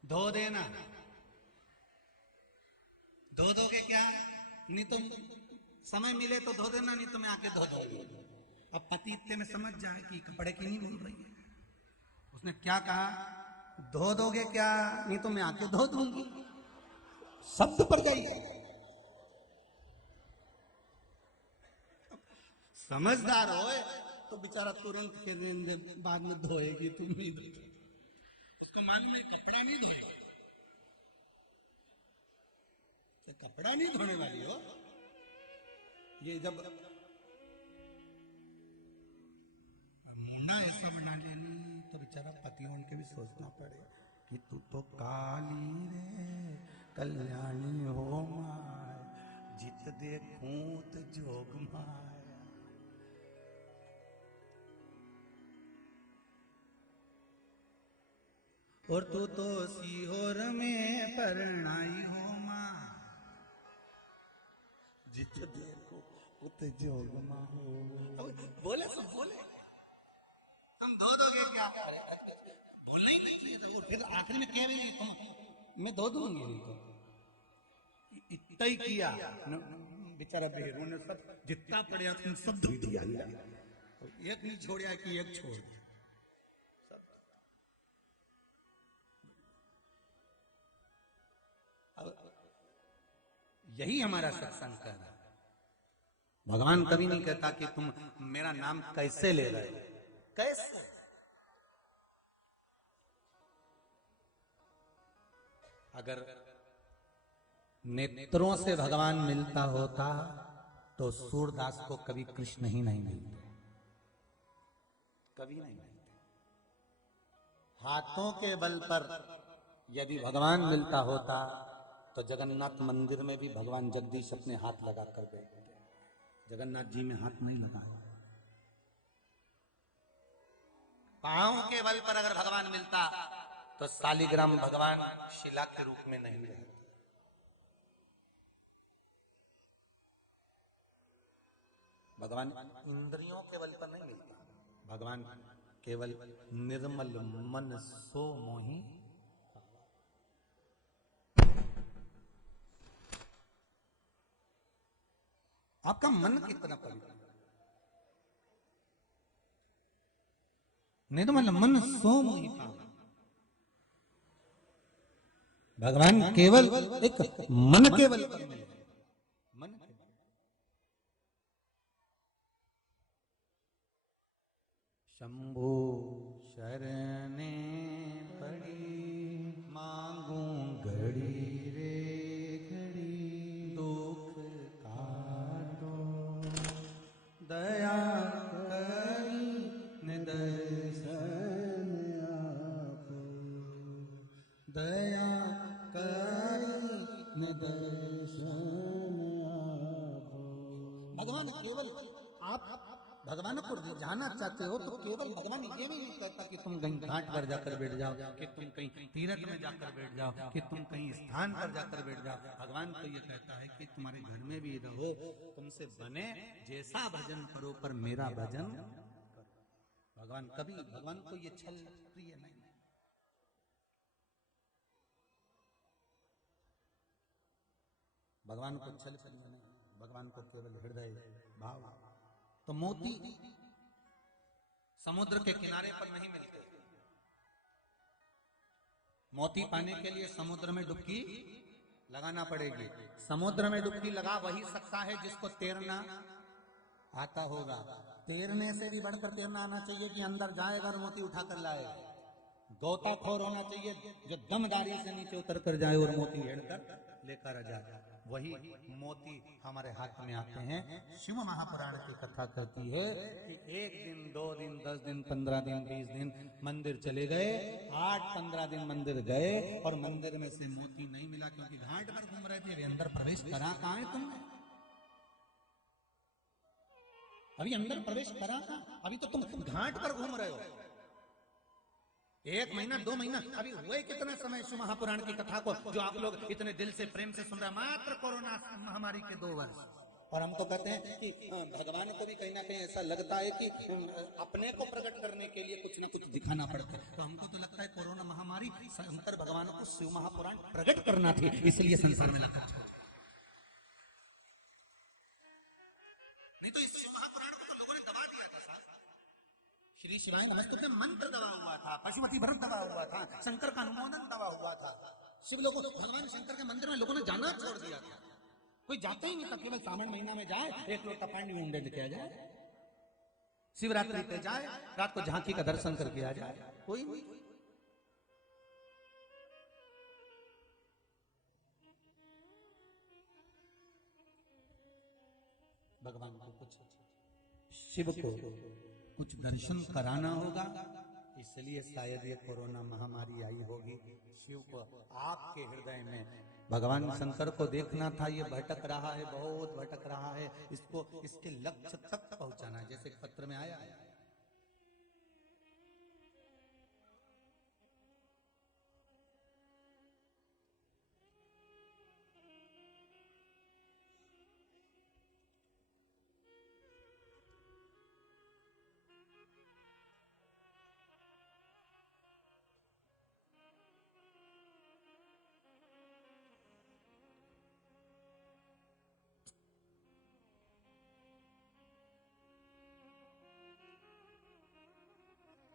धो देना, धो दोगे क्या? नहीं तो समय मिले तो धो देना, नहीं तो मैं आके धो दूंगी। अब पति इतने में समझ जाए कि कपड़े की नहीं मिल रही है, उसने क्या कहा, धो दोगे क्या? नहीं तो मैं आके धो दूंगी। शब्द पर जाइए, समझदार हो तो बेचारा तुरंत के दिन बाद में धोएगी, तुम नहीं धोएगी, उसको मालूम है कपड़ा नहीं धोएगा, कपड़ा नहीं धोने वाली हो। ये जब मुंडा ऐसा बना लेनी तो बेचारा पतियों के भी सोचना पड़े कि तू तो काली रे कल्याणी हो माय, जित देखूं जोग माय। और तू तो सीहोर में परणाई हो मां, जित देखो उत जोग मां हो। बोले सब बोले, तुम धो दोगे क्या? बोलना ही नहीं तो फिर आखिर में कह रही तुम मैं धो दूंगी, नहीं तो इतना ही किया बेचारा बेरू ने सब जितना पड़ा तुम सब धो दिया, एक नहीं छोड़ा कि एक छोड़ दिया। यही हमारा सत्संग का है। भगवान कभी नहीं कहता कि तुम मेरा नाम कैसे ले रहे हो, कैसे? अगर नेत्रों से भगवान मिलता होता तो सूरदास को कभी कृष्ण ही नहीं मिलते, कभी नहीं मिलते। हाथों के बल पर यदि भगवान मिलता होता तो जगन्नाथ मंदिर में भी भगवान जगदीश अपने हाथ लगा कर बैठते, जगन्नाथ जी में हाथ नहीं लगाया। पांव के बल पर अगर भगवान मिलता तो शालिग्राम भगवान शिला के रूप में नहीं रहते। भगवान इंद्रियों के बल पर नहीं मिलता, भगवान केवल निर्मल मन सो मोहि। आपका मन कितना पवित्र, निर्मल मन सो मोहि पावै। भगवान केवल एक मन के बल पर मिले, मन के बल। शंभु शरणे पड़ी मांगू घड़ी रे घड़ी, दुख काटो दया करी निदर्शन आपो, दया करी निदर्शन आपो। भगवान केवल आप भगवान को जाना चाहते हो तो केवल भगवान ये नहीं कहता कि तुम कहीं घाट पर जाकर बैठ जाओ, कि तुम कहीं तीर्थ में जाकर बैठ जाओ, कि तुम कहीं स्थान पर जाकर बैठ जाओ। भगवान तो ये कहता है कि तुम्हारे घर में भी रहो, तुमसे बने जैसा भजन करो पर मेरा भजन करो। भगवान कभी, भगवान को ये छल प्रिय नहीं। भगवान को छल प्रिय नहीं, भगवान को केवल हृदय भाव। तो मोती समुद्र के किनारे पर नहीं मिलते, मोती पाने के लिए समुद्र में डुबकी लगाना पड़ेगी। समुद्र में डुबकी लगा वही सकता है जिसको तैरना आता होगा। तैरने से भी बढ़कर तैरना आना चाहिए कि अंदर जाएगा और मोती उठाकर लाएगा। गोताखोर होना चाहिए जो दमदारी से नीचे उतर कर जाए और मोती हेड़कर लेकर आ जाए। वही मोती हमारे हाथ में आते हैं। शिव महापुराण की कथा कहती है कि 1 दिन 2 दिन 10 दिन 15 दिन 20 दिन मंदिर चले गए, 8-15 दिन मंदिर गए और मंदिर में से मोती नहीं मिला, क्योंकि घाट पर घूम रहे थे। वे अंदर प्रवेश करा कहाँ है तुमने? अभी अंदर प्रवेश करा कहाँ? अभी तो तुम घाट पर घूम रहे हो। 1 महीना 2 महीना अभी हुए कितना समय शिव महापुराण की कथा को जो आप लोग इतने दिल से प्रेम से सुन रहे हैं? मात्र कोरोना महामारी के 2 वर्ष। और हम तो कहते हैं कि भगवान को भी कहीं ना कहीं ऐसा लगता है कि अपने को प्रकट करने के लिए कुछ ना कुछ दिखाना पड़ता है। तो हमको तो लगता है कोरोना महामारी शंकर भगवान को शिव महापुराण प्रकट करना थी, इसलिए संसार में लाता। नहीं तो इस शिव महापुराण को तो लोगों ने दबा दिया था साहब। श्री शिवाय नमस्तुभ्य मंत्र दबा हुआ था, पशुपति व्रत दबा हुआ था, शंकर का अनुमोदन दबा हुआ था। शिव लोगों भगवान शंकर के मंदिर में लोगों ने जाना छोड़ दिया था। कोई जाता ही नहीं था। केवल सावन महीना में जाए, 1 लोटा पानी मुंडन किया जाए, शिवरात्रि पे जाए, रात को झांकी का दर्शन करके आ जाए। कोई नहीं। भगवान को कुछ, शिव को कुछ दर्शन कराना होगा, इसलिए शायद ये कोरोना महामारी आई होगी। शिव को आपके हृदय में भगवान शंकर को देखना था। ये भटक रहा है, बहुत भटक रहा है, इसको इसके लक्ष्य तक पहुंचाना है। जैसे पत्र में आया है,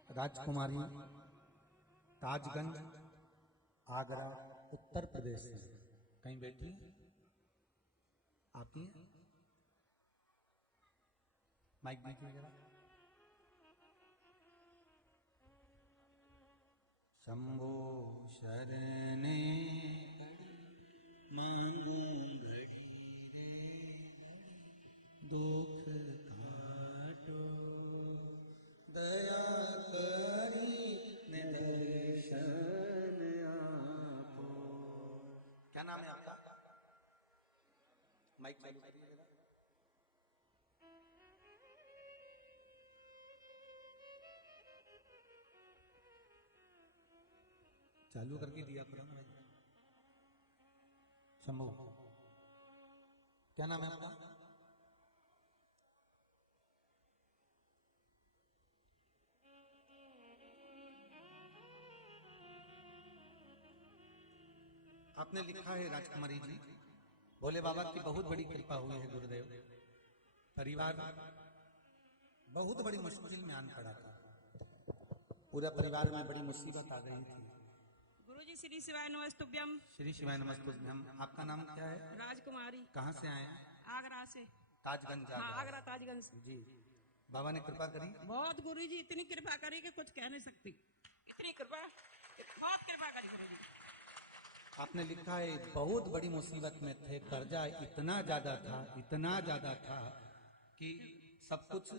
राजकुमारी ताजगंज आगरा उत्तर प्रदेश से कहीं बैठी आती है। माइक दीजिए जरा। शंभो शरणे मांगू घड़ी रे, दुख काटो दया करी दर्शन आपो। क्या नाम है आपका? माइक चालू करिए जरा। चालू करके दिया करो ना भाई। शंभू, क्या नाम है आपका? आपने लिखा है राजकुमारी जी, भोले बाबा की बहुत बड़ी कृपा हुई है गुरुदेव। परिवार बहुत बड़ी मुश्किल में आन पड़ा था, पूरा परिवार में बड़ी मुसीबत आ गई थी। गुरुजी श्री शिवाय नमस्तुभ्यम। श्री शिवाय नमस्तुभ्यम। आपका नाम क्या है? राजकुमारी। कहाँ से आए हैं? आगरा से। ताजगंज। हाँ, आगरा ताजगंज जी। बाबा ने कृपा करी बहुत, गुरुजी इतनी कृपा करी कि कुछ कह नहीं सकती। इतनी कृपा, बहुत कृपा करी गुरुजी। आपने लिखा है बहुत बड़ी मुसीबत में थे, कर्जा इतना ज्यादा था कि सब कुछ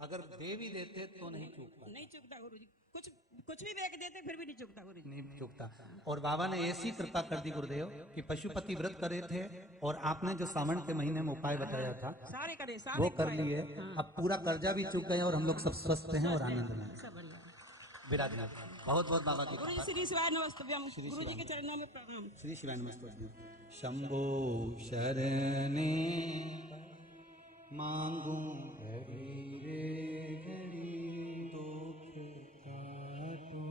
अगर दे भी देते तो नहीं चूकता। नहीं चूकता गुरुजी, कुछ भी देख देते फिर भी नहीं चूकता गुरुजी। नहीं चूकता। और बाबा ने ऐसी कृपा कर दी गुरुदेव कि पशुपति व्रत करे थे और आपने जो सावन के महीने में उपाय बताया था सारे करे, वो कर लिए। अब पूरा कर्जा भी चूक गए और हम लोग सब स्वस्थ हैं और आनंद में विराजमान। बहुत बहुत बाबा की गुरुजी श्री शिवाय नमस्तुभ्यम। गुरुजी के चरणों में प्रणाम। श्री शिवाय नमस्तुभ्यम। शंभो शरणे मांगू घड़ी रे घड़ी, दुख काटो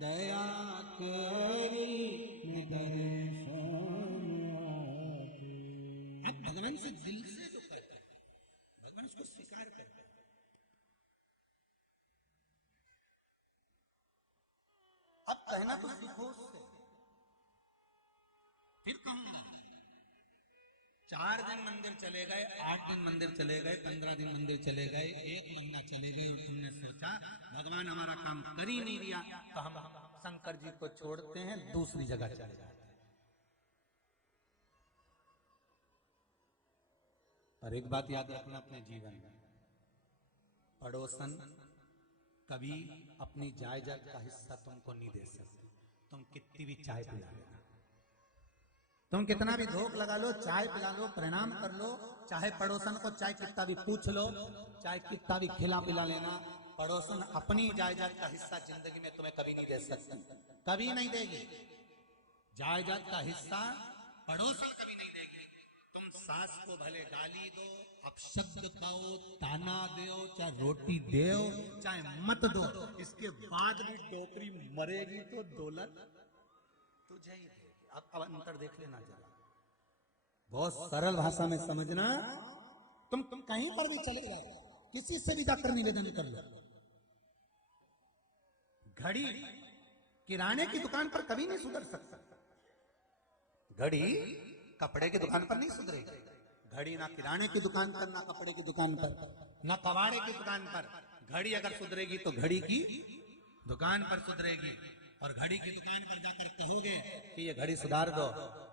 दया करी दर्शन आपे। आप भगवान से दिल से जो करते हैं, भगवान उसको स्वीकार करते हैं। अब कहना तो सीखो उससे, फिर 4 दिन मंदिर चले गए, 8 दिन मंदिर चले गए, 15 दिन मंदिर चले गए, 1 महीना चले गए और तुमने सोचा भगवान हमारा काम कर ही नहीं दिया तो हम शंकर जी को छोड़ते हैं, दूसरी जगह चले जाते हैं। पर एक बात याद रखना अपने जीवन में, पड़ोसन कभी अपनी जायदाद का हिस्सा तुमको नहीं दे सकते। तुम कितनी भी चाय पिला लेना, तुम कितना भी धोख लगा लो, चाय पिला लो, प्रणाम कर लो, चाहे पड़ोसन को चाहे कितना भी पूछ लो, चाहे कितना भी खिला पिला लेना, पड़ोसन अपनी जायदाद का हिस्सा जिंदगी में तुम्हें कभी नहीं दे सकती, कभी नहीं देगी। जायदाद का हिस्सा पड़ोसन कभी नहीं देगी। तुम सास को भले गाली दो, अपशब्द कहो, ताना दो, चाहे रोटी दो, चाहे मत दो, इसके बाद भी डोकरी मरेगी तो दौलत तुझे ही देगी। अब अंतर देख लेना जरा, बहुत सरल भाषा में समझना। तुम कहीं पर भी चले जाओ, किसी से भी जाकर निवेदन कर लो, घड़ी किराने की दुकान पर कभी नहीं सुधर सकता, घड़ी कपड़े की दुकान पर नहीं सुधरेगी। घड़ी ना किराने की दुकान पर, ना कपड़े की दुकान पर, ना कबाड़े की दुकान पर। घड़ी अगर सुधरेगी तो घड़ी की दुकान पर सुधरेगी। और घड़ी की दुकान पर जाकर कहोगे कि ये घड़ी सुधार दो,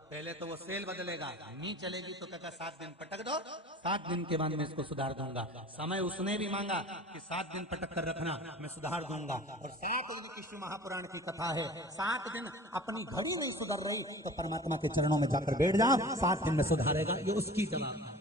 पहले तो वो सेल बदलेगा, नहीं चलेगी तो कहता 7 दिन पटक दो, 7 दिन के बाद मैं इसको सुधार दूंगा। समय उसने भी मांगा कि 7 दिन पटक कर रखना, मैं सुधार दूंगा। और 7 दिन की शिव महापुराण की कथा है, 7 दिन अपनी घड़ी नहीं सुधर रही तो परमात्मा के चरणों में जाकर बैठ जाओ, 7 दिन में सुधारेगा, ये उसकी जवाब है।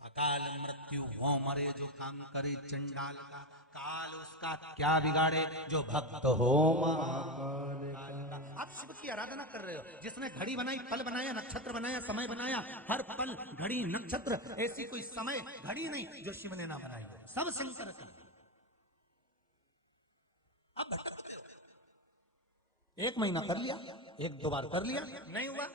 अकाल मृत्यु हो मरे जो काम करे चंडाल का, काल उसका क्या बिगाड़े जो भक्त हो महाकाल का। आप शिव की आराधना कर रहे हो, जिसने घड़ी बनाई, पल बनाया, नक्षत्र बनाया, समय बनाया, हर पल घड़ी नक्षत्र, ऐसी कोई समय घड़ी नहीं जो शिव ने ना बनाई हो, सब शंकर का। अब भटकते हो, 1 महीना कर लिया, 1-2 बार कर लिया, नहीं हुआ,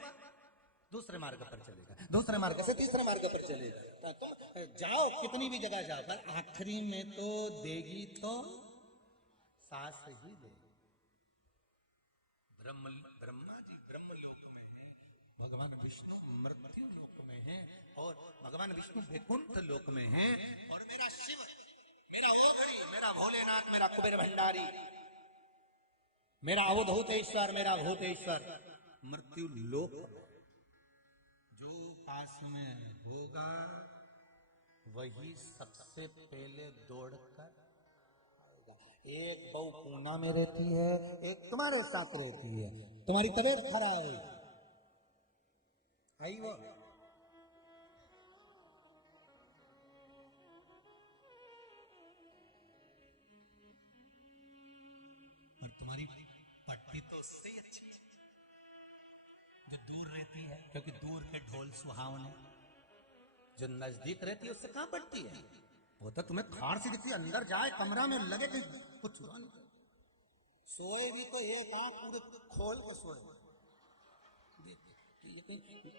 दूसरे मार्ग पर चलेगा, दूसरे मार्ग से तीसरे मार्ग पर चलेगा। तुम जाओ कितनी भी जगह जाओ, पर आखिरी में तो देगी तो सास ही देगी। ब्रह्मा जी ब्रह्मलोक में है, भगवान विष्णु मृत्यु लोक में है, और भगवान विष्णु वैकुंठ लोक में है, और मेरा शिव, मेरा ओघड़ी, मेरा भोलेनाथ, मेरा कुबेर भंडारी, मेरा अवधूतेश्वर, मेरा भूतेश्वर मृत्यु लोक में। जो पास में होगा वही सबसे पहले दौड़कर आएगा। एक बहू पूना में रहती है, एक तुम्हारे साथ रहती है, तुम्हारी तबीयत खराब है, आई वो, और तुम्हारी पट्टी तो उससे ही अच्छी है जो दूर रहती है, क्योंकि दूर के ढोल सुहावने, जो नजदीक रहती है उससे कहां पड़ती है। वो तो तुम्हें खाड़ से दिखती, अंदर जाए कमरा में लगे कि कुछ हुआ नहीं, सोए भी तो एक आंख पूरे खोल के सोए,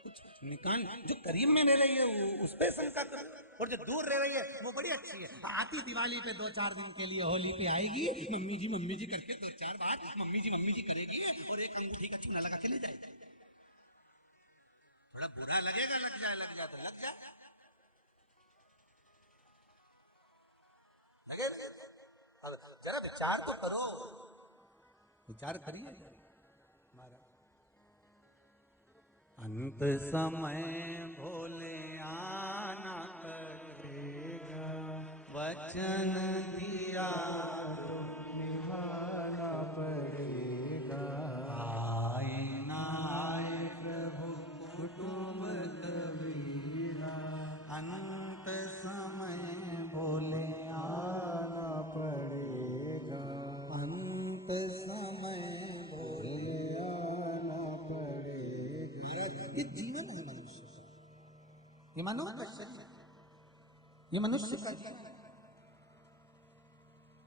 कुछ निकाल। जो करीब में रह रही है उस पे शंका करो, और जो दूर रह रही है वो बड़ी अच्छी है। आती दिवाली पे 2-4 दिन के लिए, होली पे आएगी, मम्मी जी करके 2-4 बार मम्मी जी करेगी, और एक अंगूठी का चूना लगा के ले जाएगी। थोड़ा बुरा लगेगा, लग जाए अब जरा विचार तो करो, विचार करिए। अंत समय भोले आना पड़ेगा, वचन दिया तो निभाना पड़ेगा। आए ना आए प्रभु कुटुंब कबीरा, अंत समय भोले आना पड़ेगा, अंत समय भोले आना पड़ेगा। ये जीवन है मनुष्य का, ये मानव का शरीर, ये मनुष्य का जीवन,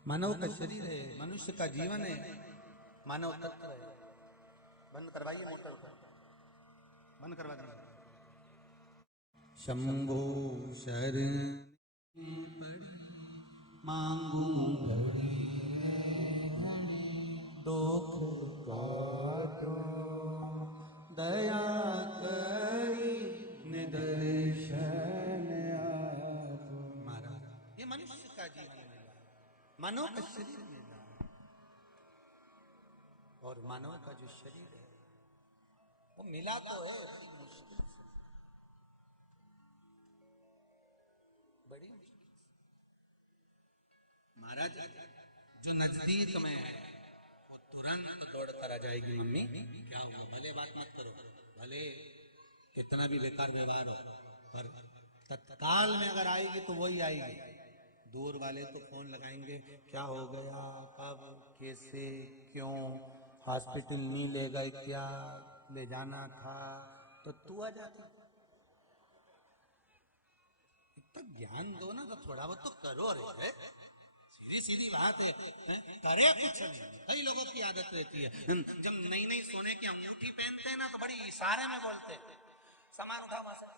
मानव का शरीर है, मनुष्य का जीवन है, मानव तत्व है। बंद करवाइए मोटर को, बंद करवा देना। शंभो शरण मांगू घड़ी, दुख काटो दया मानव का शरीर मिला और मानव का जो शरीर है वो मिला तो है बड़ी मुश्किल से, बड़ी मुश्किल से। महाराज जो नजदीक में है वो तुरंत दौड़ कर आ जाएगी, मम्मी क्या हुआ, भले बात मत करो, भले कितना भी बेकार व्यवहार हो, पर तत्काल में अगर आएगी तो वही आएगी। दूर वाले तो फोन लगाएंगे, क्या हो गया, कब, कैसे, क्यों, हॉस्पिटल नहीं ले गए क्या, ले जाना था, तो तू आ जाती। इतना ज्ञान दो ना, तो थोड़ा बहुत तो करो रे, सीधी सीधी बात है, करे कुछ नहीं। कई लोगों की आदत रहती है, जब नई नई सोने की अंगूठी पहनते हैं ना तो बड़ी इशारे में बोलते हैं, सामान उठाओ वहां से।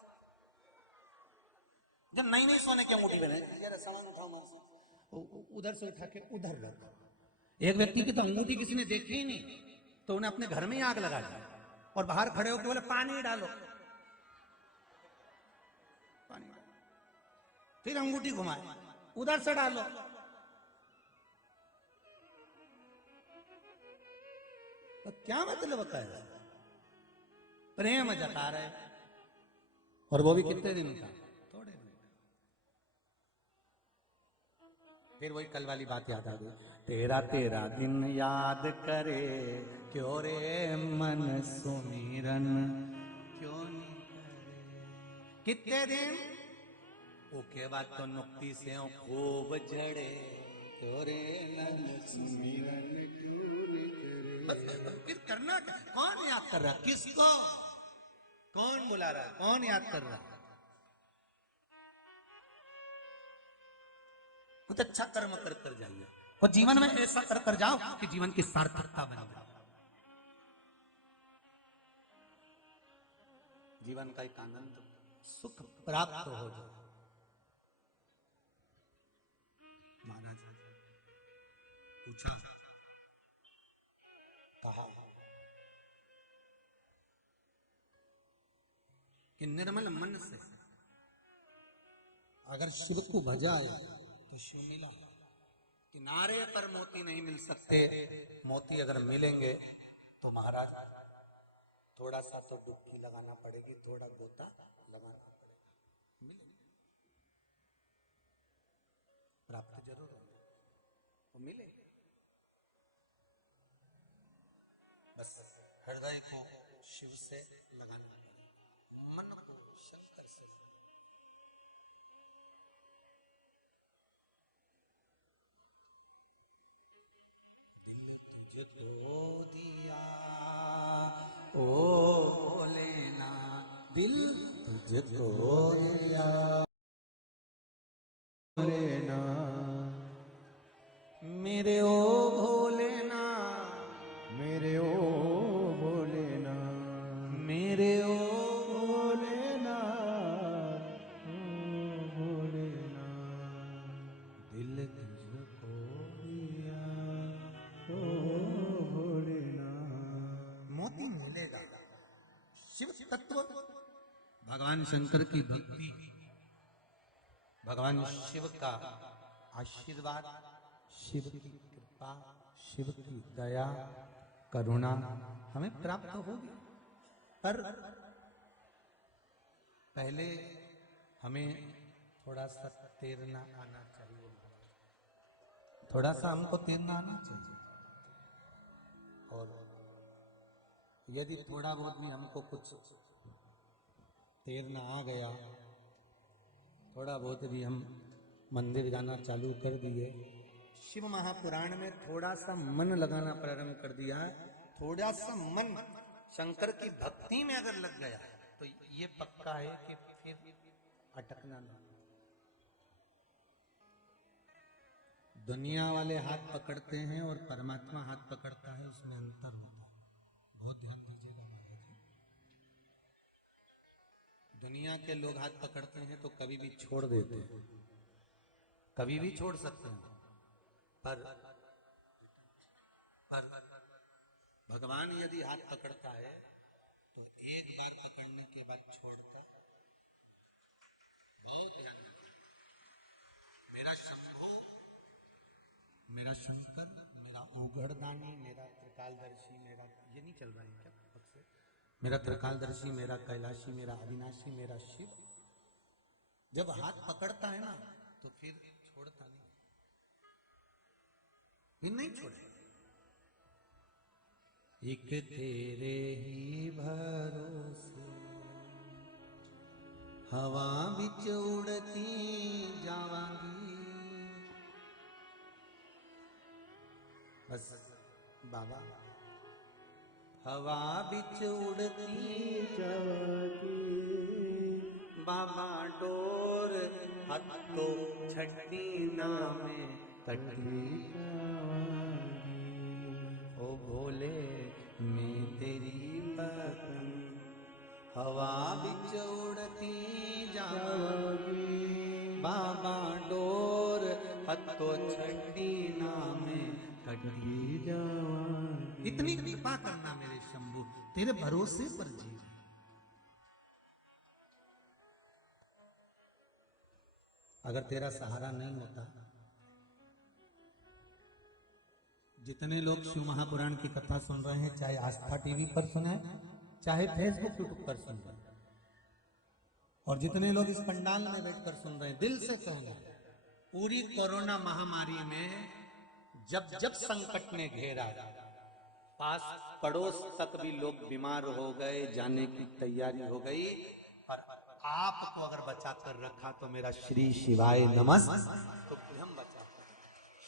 जब नई नई सोने की अंगूठी पहने, जरा सामान उठाओ वहां से, उधर से उठा के उधर रख। एक व्यक्ति की तो अंगूठी किसी ने देखी ही नहीं, तो उन्हें अपने घर में ही आग लगा दी और बाहर खड़े होकर बोले पानी डालो, पानी डालो। फिर अंगूठी घुमाए, उधर से डालो। तो क्या मतलब होता है, प्रेम जता रहे, और वो भी कितने दिन का, थोड़े दिन। फिर वही कल वाली बात याद आ गई, तेरा तेरा दिन याद करे, क्यों रे मन सुमिरन क्यों नहीं करे। कितने दिन, उसके बाद तो नुक्ति से खूब झड़े, क्यों रे मन सुमिरन क्यों नहीं करे। फिर करना क्या, कौन याद कर रहा, किसको, कौन बुला रहा, कौन याद कर रहा। कुछ अच्छा कर्म कर कर जाइए और जीवन में ऐसा कर कर जाओ कि जीवन की सार्थकता बन जाए, जीवन का एक आनंद सुख प्राप्त हो जाए। महाराज पूछा, कहा कि निर्मल मन से अगर शिव को भजाए तो शिव मिला। किनारे पर मोती नहीं मिल सकते, मोती अगर मिलेंगे तो महाराज थोड़ा सा तो डुबकी लगाना पड़ेगी, थोड़ा गोता लगाना पड़ेगा, मिलेंगे, प्राप्त जरूर होंगे, वो मिलेंगे। बस हृदय को शिव से लगाना पड़ेगा, मन को शंकर से। दिल तुझको दिया ओ भोलेना, दिल तुझको दिया भोलेना, मेरे ओ भोलेना, मेरे ओ भोलेना, मेरे ओ भोलेना, ओ भोलेना, दिल तुझको दिया ओ भोलेना। मोती मिलेगा, शिव तत्व, भगवान शंकर की भक्ति, भगवान शिव का आशीर्वाद, शिव की कृपा, शिव की दया करुणा हमें प्राप्त होगी। पर पहले हमें थोड़ा सा तैरना आना चाहिए, थोड़ा सा हमको तैरना आना चाहिए। और यदि थोड़ा बहुत भी हमको कुछ तैरना आ गया, थोड़ा बहुत भी हम मंदिर जाना चालू कर दिए, शिव महापुराण में थोड़ा सा मन लगाना प्रारंभ कर दिया है, थोड़ा सा मन शंकर की भक्ति में अगर लग गया तो ये पक्का है कि फिर अटकना नहीं। दुनिया वाले हाथ पकड़ते हैं और परमात्मा हाथ पकड़ता है, उसमें अंतर होता है, बहुत ध्यान दीजिएगा महाराज जी। दुनिया के लोग हाथ पकड़ते हैं तो कभी भी छोड़ देते हैं, कभी भी छोड़ सकते हैं, पर भगवान यदि हाथ पकड़ता है तो एक बार पकड़ने के बाद छोड़ता, बहुत ध्यान रखना। मेरा शंभो मेरा शंकर, मेरा ओगड़दानी, मेरा त्रिकालदर्शी, मेरा ये नहीं चल रहा है क्या अब से? मेरा त्रिकालदर्शी, मेरा कैलाशी, मेरा अविनाशी, मेरा शिव। जब हाथ पकड़ता है ना तो फिर छोड़ता नहीं, फिर नहीं छोड़ेगा। एक तेरे ही भरोसे हवा बिच उड़ती जावांगी। बस बाबा, हवा बिच उड़ती जावांगी, बाबा डोर हत्तो छड्डी नामे कटी जावांगी। ओ भोले मैं तेरी पतंग हवा बिच उड़ती जावांगी, बाबा डोर हत्तो छड्डी नामे कटी जावांगी। इतनी कृपा करना मेरे शंभू, तेरे भरोसे पर जी। अगर तेरा सहारा नहीं होता, जितने लोग शिव महापुराण की कथा सुन रहे हैं, चाहे आस्था टीवी पर सुने, चाहे फेसबुक यूट्यूब पर सुन रहे हैं, और जितने लोग इस पंडाल में बैठकर सुन रहे हैं, दिल से कहूंगा, पूरी कोरोना महामारी में जब जब संकट ने घेरा, पास पड़ोस तक भी लोग बीमार हो गए, जाने की तैयारी हो गई, और आपको अगर बचा कर रखा तो मेरा श्री शिवाय नमस्तुभ्यं बचा,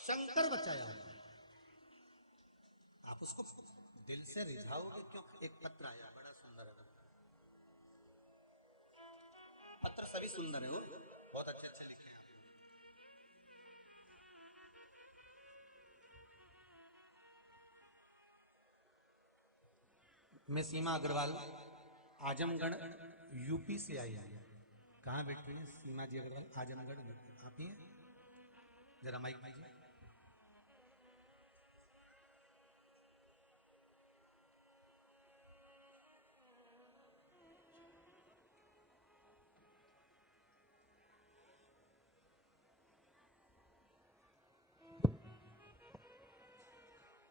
शंकर बचाया। आप उसको दिल से रिझाओगे क्यों? एक पत्र आया, बड़ा सुंदर है पत्र, सभी सुंदर है, वो बहुत अच्छे अच्छे लिखे हैं। मैं सीमा अग्रवाल, आजमगढ़ यूपी से आई है। कहाँ बैठ रही है सीमा जी अग्रवाल? आजमगढ़ आप ही हैं? जरा माइक दीजिए।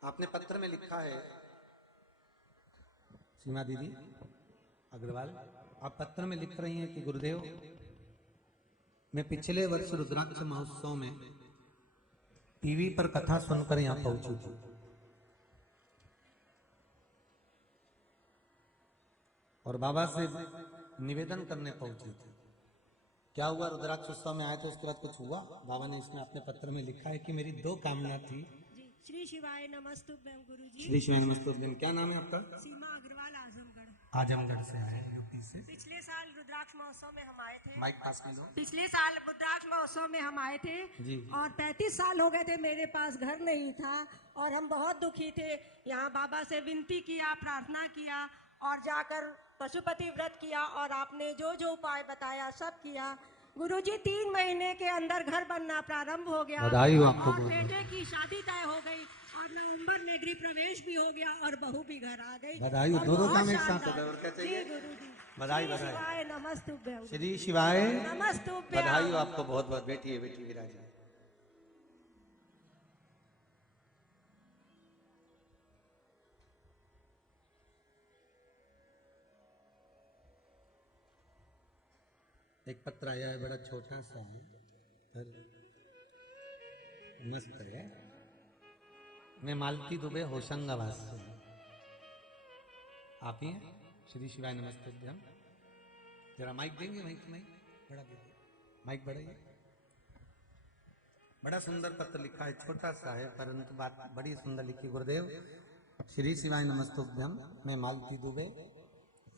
आपने पत्र में लिखा है, सीमा दीदी अग्रवाल, आप पत्र में लिख रही हैं कि गुरुदेव, मैं पिछले वर्ष रुद्राक्ष महोत्सव में टीवी पर कथा सुनकर यहां पहुंची थी, और बाबा से निवेदन करने पहुंची थी। क्या हुआ? रुद्राक्ष उत्सव में आए तो उसके बाद कुछ हुआ? बाबा ने इसमें अपने पत्र में लिखा है कि मेरी 2 कामना थी। श्री शिवाय नमस्तुभ्यं गुरुजी। श्री शिवाय नमस्तुभ्यं। क्या नाम है आपका? सीमा अग्रवाल, आजमगढ़। आजमगढ़ से आए, यूपी से। पिछले साल रुद्राक्ष महोत्सव में हम आए थे। माइक पास में लो। पिछले साल रुद्राक्ष महोत्सव में हम आए थे जी। और 35 साल हो गए थे, मेरे पास घर नहीं था और हम बहुत दुखी थे। यहाँ बाबा से विनती किया, प्रार्थना किया और जाकर पशुपति व्रत किया, और आपने जो जो उपाय बताया सब किया। गुरुजी 3 महीने के अंदर घर बनना प्रारंभ हो गया, बधाई हो आपको। और बेटे की शादी तय हो गई, और नवंबर में गृह प्रवेश भी हो गया, और बहू भी घर आ गई। बधाई हो, और दो बहुत काम एक साथ शानदार। हो गए। और क्या जी चाहिए? गुरुजी, बधाई श्री बधाई। शिवाय नमस्तुभ्यं। श्री शिवाय नमस्तुभ्यं। बधाई हो आपको बहुत बहुत। बैठिए बैठिए विराजिए। एक पत्र आया है, बड़ा छोटा सा है पर मस्त है। मैं मालती दुबे होशंगाबाद से हूँ। आप ही हैं? श्री शिवाय नमस्तुभ्यं। जरा माइक देंगे? माइक बड़ा दीजिए, माइक बढ़ाइए। बड़ा सुंदर पत्र लिखा है, छोटा सा है परंतु बात बड़ी सुंदर लिखी। गुरुदेव श्री शिवाय नमस्तुभ्यं। मैं मालती दुबे।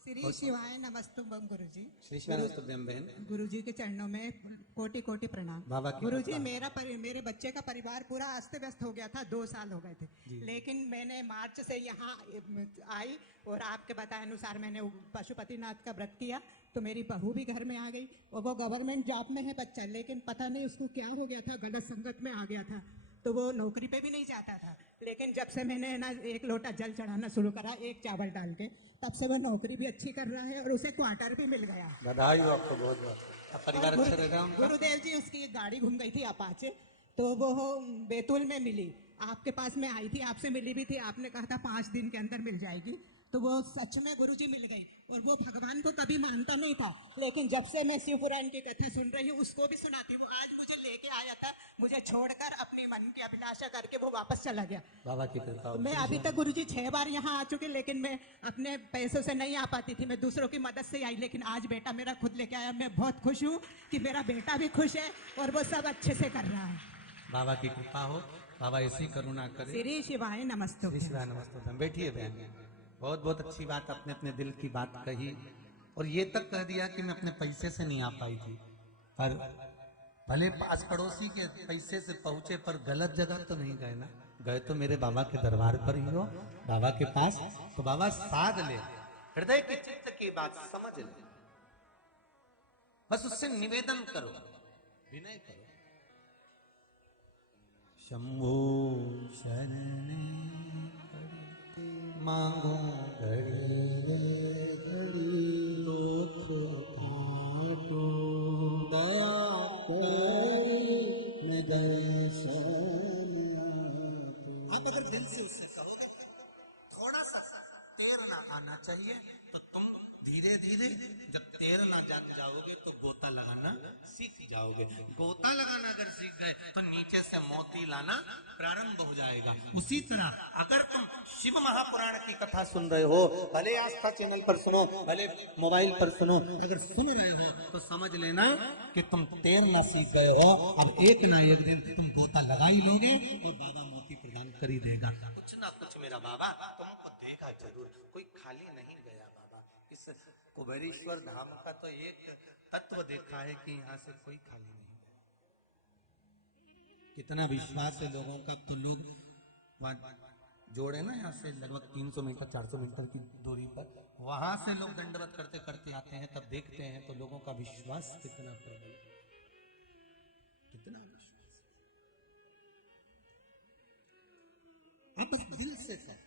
श्री शिवाय नमस्तुभ्यं गुरुजी। श्री शिवाय नमस्तुभ्यं बहन। गुरुजी के चरणों में कोटि कोटि प्रणाम। बाबा की गुरुजी कृपा। मेरे बच्चे का परिवार पूरा अस्त व्यस्त हो गया था, 2 साल हो गए थे, लेकिन मैंने मार्च से यहाँ आई और आपके बताए अनुसार मैंने पशुपतिनाथ का व्रत किया, तो मेरी बहू भी घर में आ गई, और वो गवर्नमेंट जॉब में है बच्चा, लेकिन पता नहीं उसको क्या हो गया था, गलत संगत में आ गया था, तो वो नौकरी पे भी नहीं जाता था। लेकिन जब से मैंने ना 1 लोटा जल चढ़ाना शुरू करा, 1 चावल डाल के, तब से वो नौकरी भी अच्छी कर रहा है और उसे क्वार्टर भी मिल गया। बधाई हो आपको बहुत बहुत। अब परिवार अच्छे रह रहा है उनका? गुरुदेव जी, उसकी एक गाड़ी घूम गई थी अपाचे, तो वो बैतूल में मिली, आपके पास में आई थी, आपसे मिली भी थी, आपने कहा था 5 दिन के अंदर मिल जाएगी। तो वो सच में गुरुजी मिल गई। और वो भगवान को कभी मानता नहीं था, लेकिन जब से मैं शिव पुराण की कथा सुन रही हूँ उसको भी सुनाती। वो आज मुझे लेके आया था, मुझे छोड़कर अपनी मन की अभिलाषा करके वो वापस चला गया। बाबा की कृपा हो। मैं अभी तक गुरुजी 6 बार यहाँ आ चुकी, लेकिन मैं अपने पैसों से नहीं आ पाती थी, मैं दूसरों की मदद से आई। लेकिन आज बेटा मेरा खुद लेके आया। मैं बहुत खुश हूँ कि मेरा बेटा भी खुश है और वो सब अच्छे से कर रहा है। बाबा की कृपा हो, बाबा ऐसी करुणा करे। श्री शिवाय नमस्तु। श्री शिवाय नमस्तुभ्यम। बैठिए बहन, बहुत बहुत अच्छी बात, अपने अपने दिल की बात कही और ये तक कह दिया कि मैं अपने पैसे से नहीं आ पाई थी, पर भले पास पड़ोसी के पैसे से पहुंचे पर गलत जगह तो नहीं गए ना, गए तो मेरे बाबा के दरबार पर ही हो, बाबा के पास। तो बाबा साध ले, हृदय के चित्त की बात समझ ले, बस उससे निवेदन करो, विनय करो। शंभो शरणे मांगो आप अगर दिल से उससे कहोगे, थोड़ा सा तैरना आना चाहिए, तो तुम धीरे धीरे जब तैरना जान जाओगे तो गोता लगाना सीख जाओगे। गोता लगाना अगर सीख गए तो नीचे से मोती लाना प्रारंभ हो जाएगा। उसी तरह अगर तुम शिव महापुराण की कथा सुन रहे हो, भले आस्था चैनल पर सुनो, भले मोबाइल पर सुनो, अगर सुन रहे हो तो समझ लेना कि तुम तैरना सीख गए हो। अब एक ना एक दिन तुम गोता लगा ही लोगे और बाबा मोती प्रदान कर ही देगा। कुछ ना कुछ मेरा बाबा तुमको देगा जरूर, कोई खाली नहीं गया बाबा। इस कुबेरेश्वर धाम का तो एक तत्व देखा है कि यहाँ से कोई खाली नहीं गया। कितना विश्वास है लोगों का। तो लोग वहाँ जोड़े ना, यहाँ से लगभग 300 मीटर 400 मीटर की दूरी पर, वहां से लोग दंडवत करते करते आते हैं, तब देखते हैं तो लोगों का विश्वास कितना प्रबल, कितना विश्वास। आप बस दिल से सह।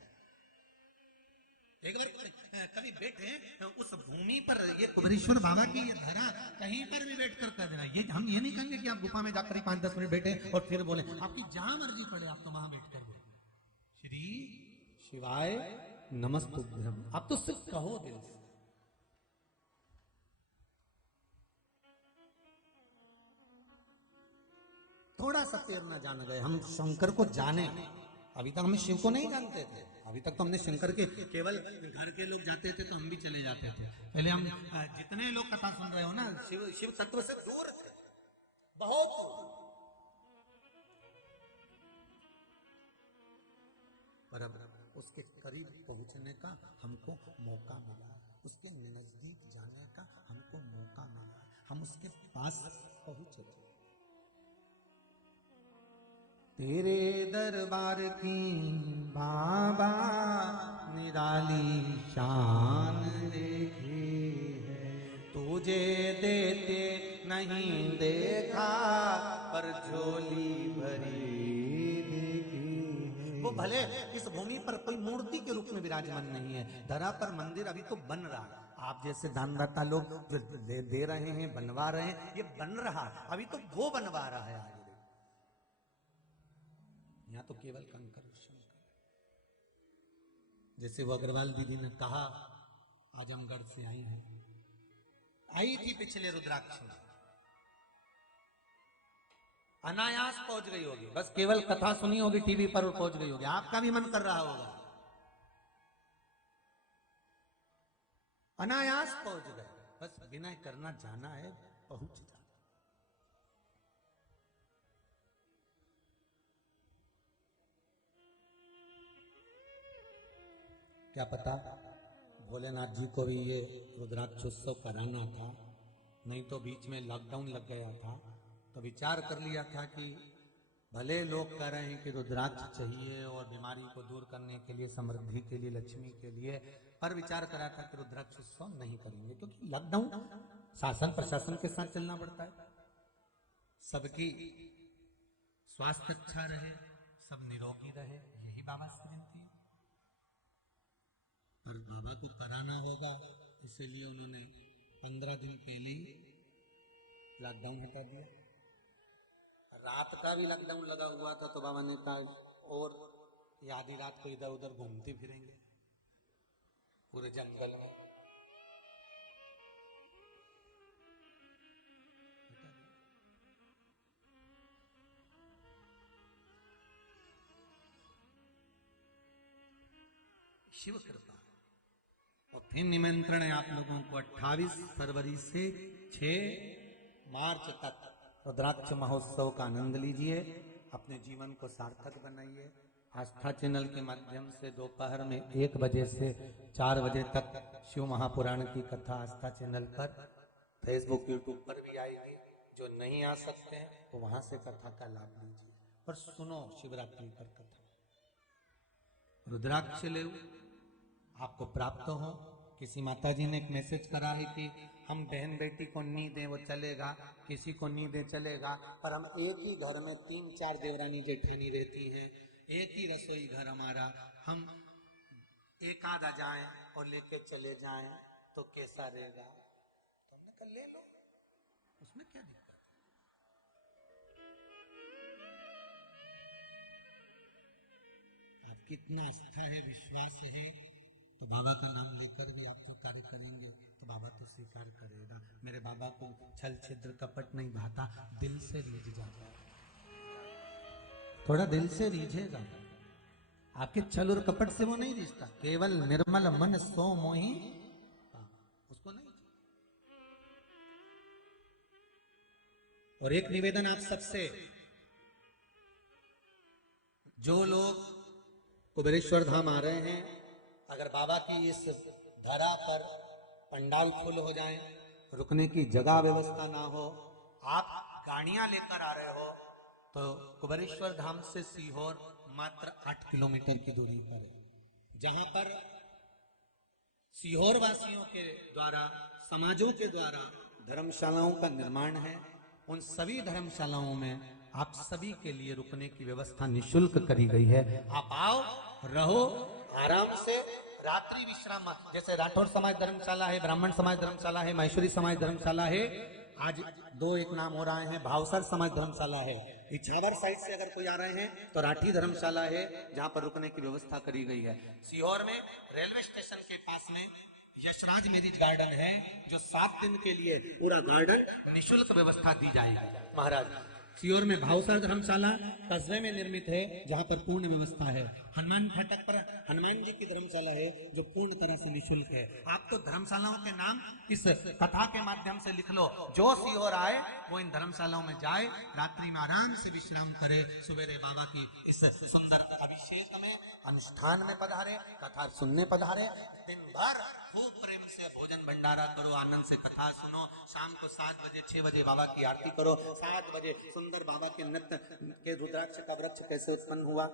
एक बार कभी बैठे उस भूमि पर, ये कुबेरेश्वर बाबा की ये धरा, कहीं पर भी बैठ कर देना। ये हम ये नहीं कहेंगे कि आप गुफा में जाकर ही 5-10 मिनट बैठे और फिर बोले, आपकी जहां मर्जी पड़े आप तो वहां बैठ कर बोले श्री शिवाय नमस्तुभ्यम। आप तो सिर्फ कहो दिल से। थोड़ा सा तैरना जान गए, हम शंकर को जाने। अभी तक हम शिव को नहीं जानते थे, अभी तक तो हमने शंकर के केवल घर के लोग जाते थे तो हम भी चले जाते थे। पहले हम जितने लोग कथा सुन रहे हो ना, शिव तत्व से दूर थे, बहुत दूर। पर अब उसके करीब पहुंचने का हमको मौका मिला, उसके नजदीक जाने का हमको मौका मिला, हम उसके पास पहुंचे। तेरे दरबार की बाबा निराली शान देखी है, तुझे देते नहीं देखा पर झोली भरी देखी है। वो भले इस भूमि पर कोई मूर्ति के रूप में विराजमान नहीं है, धरा पर मंदिर अभी तो बन रहा है। आप जैसे दानदाता लोग जो दे रहे हैं, बनवा रहे हैं, ये बन रहा है, अभी तो वो बनवा रहा है। आगे यहाँ तो केवल कंकर शंकर। जैसे वो अग्रवाल दीदी ने कहा, आजमगढ़ से आई है, आई थी पिछले रुद्राक्ष में, अनायास पहुंच गई होगी, बस केवल कथा सुनी होगी टीवी पर और पहुंच गई होगी। आपका भी मन कर रहा होगा, अनायास पहुंच गए, बस विनय करना जाना है, पहुंच जाना। क्या पता भोलेनाथ जी को भी ये रुद्राक्ष उत्सव कराना था, नहीं तो बीच में लॉकडाउन लग गया था, तो विचार कर लिया था कि भले लोग कह रहे हैं कि रुद्राक्ष चाहिए और बीमारी को दूर करने के लिए, समृद्धि के लिए, लक्ष्मी के लिए, पर विचार करा था कि रुद्राक्ष उत्सव नहीं करेंगे, क्योंकि लॉकडाउन शासन प्रशासन के साथ चलना पड़ता है। सबकी स्वास्थ्य अच्छा रहे, सब निरोगी रहे, यही बाबा से विनती है। पर बाबा को कराना होगा, इसीलिए उन्होंने 15 दिन पहले ही लॉकडाउन हटा दिया। रात का भी लॉकडाउन लगा हुआ था तो बाबा ने कहा और ये आधी रात को इधर उधर घूमते फिरेंगे पूरे जंगल में। शिव कृपा। और फिर निमंत्रण है आप लोगों को 28 फरवरी से 6 मार्च तक रुद्राक्ष महोत्सव का आनंद लीजिए, अपने जीवन को सार्थक बनाइए। आस्था चैनल के माध्यम से दोपहर में 1 बजे से 4 बजे तक शिव महापुराण की कथा आस्था चैनल पर, फेसबुक यूट्यूब पर भी आएगी। जो नहीं आ सकते हैं तो वहां से कथा का लाभ लीजिए और सुनो शिवरात्रि पर कथा। रुद्राक्ष ले आपको प्राप्त हो। किसी माता जी ने एक मैसेज करा है कि हम बहन बेटी को नहीं दें वो चलेगा, किसी को नहीं दे चलेगा, पर हम एक ही घर में 3-4 देवरानी जेठानी रहती है, एक ही रसोई घर हमारा, हम एक आधा जाएं और लेके चले जाएं तो कैसा रहेगा? तो हमने कहा ले लो, उसमें क्या दिक्कत? आपकी इतना आस्था है, विश्वास है, तो बाबा का नाम लेकर भी आप जो कार्य करेंगे तो बाबा तो स्वीकार करेगा। मेरे बाबा को छल छिद्र कपट नहीं भाता, दिल से रीझ जाता है। थोड़ा दिल से रीझेगा, आपके छल और कपट से वो नहीं रिश्ता, केवल निर्मल मन सो मोही उसको नहीं। और एक निवेदन आप सबसे, जो लोग कुबेरेश्वर धाम आ रहे हैं, अगर बाबा की इस धरा पर पंडाल फुल हो जाए, रुकने की जगह व्यवस्था ना हो, आप गाड़ियां लेकर आ रहे हो, तो कुबेरेश्वर धाम से सीहोर मात्र 8 किलोमीटर की दूरी पर है, जहां पर सीहोर वासियों के द्वारा, समाजों के द्वारा धर्मशालाओं का निर्माण है। उन सभी धर्मशालाओं में आप सभी के लिए रुकने की व्यवस्था निशुल्क करी गई है। आप आओ, रहो, आराम से रात्रि विश्राम, जैसे राठौर समाज धर्मशाला है, ब्राह्मण समाज धर्मशाला है, महेश्वरी समाज धर्मशाला है, आज 2 एक नाम हो रहे हैं, भावसर समाज धर्मशाला है। इछावर साइड से अगर कोई आ रहे हैं तो राठी धर्मशाला है, जहां पर रुकने की व्यवस्था करी गई है। सीहोर में रेलवे स्टेशन के पास में यशराज मैरिज गार्डन है, जो 7 दिन के लिए पूरा गार्डन निशुल्क व्यवस्था दी जाएगी। महाराज सीहोर में भावसर धर्मशाला कस्बे में निर्मित है, जहां पर पूर्ण व्यवस्था है। हनुमान फाटक पर हनुमान जी की धर्मशाला है, जो पूर्ण तरह से निशुल्क है। आप तो धर्मशालाओं के नाम इस कथा के माध्यम से लिख लो, जो सीहोर आए वो इन धर्मशालाओं में जाए, रात्रि में आराम से विश्राम करे, सवेरे बाबा की इस सुंदर अभिषेक में, अनुष्ठान में पधारे, कथा सुनने पधारे। दिन भर खूब प्रेम से भोजन भंडारा करो, आनंद से कथा सुनो। शाम को 7 बजे 6 बजे बाबा की आरती करो। 7 बजे सुंदर बाबा के नृत्य के रुद्राक्ष का वृक्ष कैसे उत्पन्न हुआ,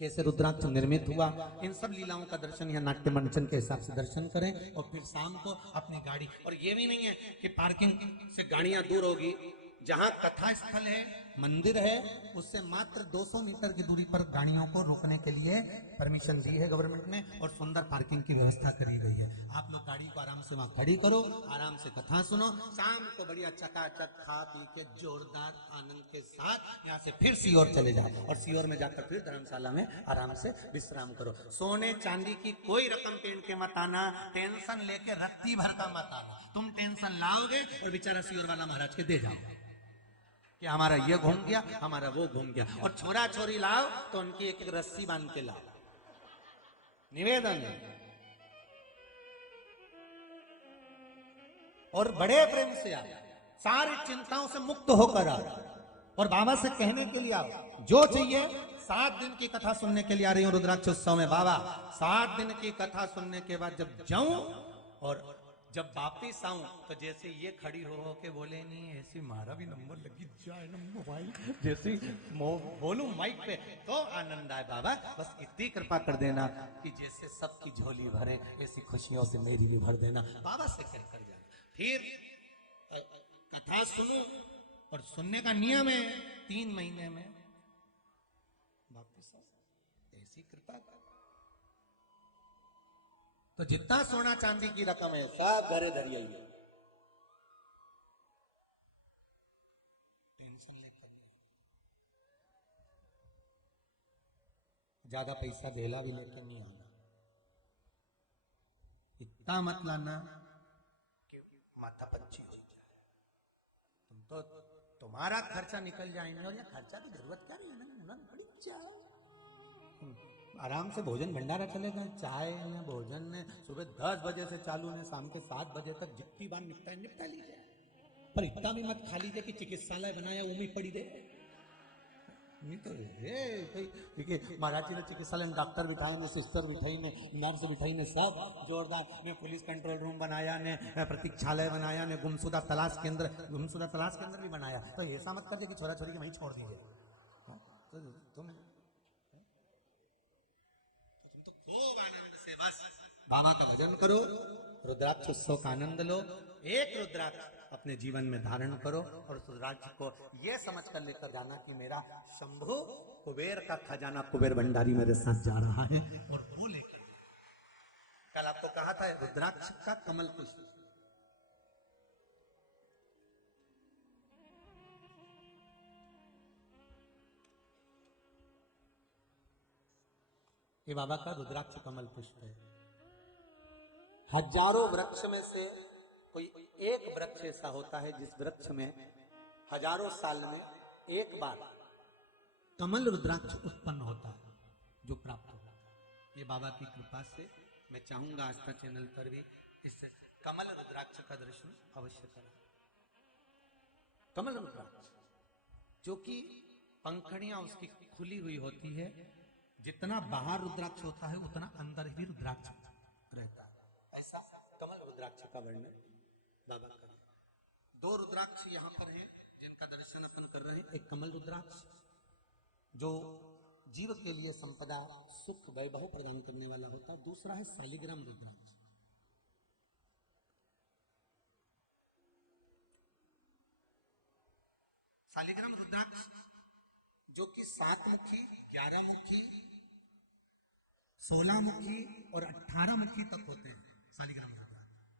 कैसे रुद्राक्ष निर्मित हुआ, इन सब लीलाओं का दर्शन या नाट्य मंचन के हिसाब से दर्शन करें। और फिर शाम को अपनी गाड़ी, और ये भी नहीं है कि पार्किंग से गाड़ियां दूर होगी, जहां कथा स्थल है, मंदिर है, उससे मात्र 200 मीटर की दूरी पर गाड़ियों को रोकने के लिए परमिशन दी है गवर्नमेंट ने, और सुंदर पार्किंग की व्यवस्था करी गई है। आप लोग गाड़ी को आराम से वहां खड़ी करो, आराम से कथा सुनो, शाम को बढ़िया चकाचक खा पी के जोरदार आनंद के साथ यहाँ से फिर सीहोर चले जाओ, और सीहोर में जाकर फिर धर्मशाला में आराम से विश्राम करो। सोने चांदी की कोई रकम पेड़ के मत आना, टेंशन लेके रत्ती भर का मत आना। तुम टेंशन लाओगे और बेचारा सीहोर वाला महाराज के दे जाओ कि हमारा ये घूम गया, हमारा वो घूम गया। और छोरा छोरी लाओ तो उनकी एक एक रस्सी बांध के लाओ। निवेदन है। और बड़े प्रेम से आओ, सारी चिंताओं से मुक्त होकर आओ, और बाबा से कहने के लिए आओ जो चाहिए। 7 दिन की कथा सुनने के लिए आ रही हूं रुद्राक्ष उत्सव में बाबा। 7 दिन की कथा सुनने के बाद जब जाऊं और जब वापिस आऊं तो जैसे ये खड़ी हो के बोले, नहीं ऐसी मारा भी नंबर लगी जाए ना मोबाइल, जैसे बोलूं माइक पे तो आनंद आए। बाबा बस इतनी कृपा कर देना कि जैसे सबकी झोली भरे, ऐसी खुशियों से मेरी भी भर देना। बाबा से कर जाना। फिर कथा सुनो, और सुनने का नियम है 3 महीने में वापिस आओ। ऐसी कृपा कर। तो जितना सोना चांदी की रकम है सब घरे धरिए, टेंशन लेकर ज्यादा पैसा देला भी लेके नहीं आना, इतना मत लाना कि माथा पंची हो जाए। तुम तो तुम्हारा खर्चा निकल जाएंगे और यहाँ खर्चा की जरूरत क्या नहीं है ना, बड़ी चाय आराम से भोजन भंडारा चलेगा, चाय ने भोजन ने सुबह 10 बजे से चालू ने शाम के 7 बजे तक जितनी बार निपटा लीजिए, पर इतना भी मत खा लीजिए कि चिकित्सालय बनाया उम्मीद पड़ी दे। नहीं तो देखिए महाराज जी ने चिकित्सालय में डॉक्टर बिठाए ने, सिस्टर बिठाई ने, नर्स बिठाई ने, सब जोरदार ने, पुलिस कंट्रोल रूम बनाया ने, प्रतीक्षालय बनाया ने, गुमशुदा तलाश केंद्र भी बनाया। तो ऐसा मत कर कि छोरा छोरी के वहीं छोड़ दीजिए। तो तुम खूब आनंद से बस बाबा का भजन करो, रुद्राक्ष उत्सव का आनंद लो। एक रुद्राक्ष अपने जीवन में धारण करो और उस रुद्राक्ष को यह समझ कर लेकर जाना कि मेरा शंभु कुबेर का खजाना कुबेर भंडारी मेरे साथ जा रहा है, और वो लेकर। कल आपको कहा था रुद्राक्ष का कमल पुष्प, ये बाबा का रुद्राक्ष कमल पुष्प है। हजारों वृक्ष में से कोई एक वृक्ष ऐसा होता है जिस वृक्ष में हजारों साल में एक बार कमल रुद्राक्ष उत्पन्न होता है, जो प्राप्त होता है। ये बाबा की कृपा से मैं चाहूंगा आस्था चैनल पर भी इस कमल रुद्राक्ष का दर्शन अवश्य करें। कमल रुद्राक्ष जो कि पंखड़ियां उसकी खुली हुई होती है, जितना बाहर रुद्राक्ष होता है उतना अंदर भी रुद्राक्ष रहता है, ऐसा कमल रुद्राक्ष का वर्णन बाबा कर। 2 रुद्राक्ष यहाँ पर हैं जिनका दर्शन अपन कर रहे हैं। एक कमल रुद्राक्ष जो जीव के लिए संपदा सुख वैभव प्रदान करने वाला होता है, दूसरा है शालिग्राम रुद्राक्ष। शालिग्राम रुद्राक्ष जो कि 7 मुखी, 11 मुखी, 16 मुखी और 18 मुखी तक होते हैं शालिग्राम रुद्राक्ष,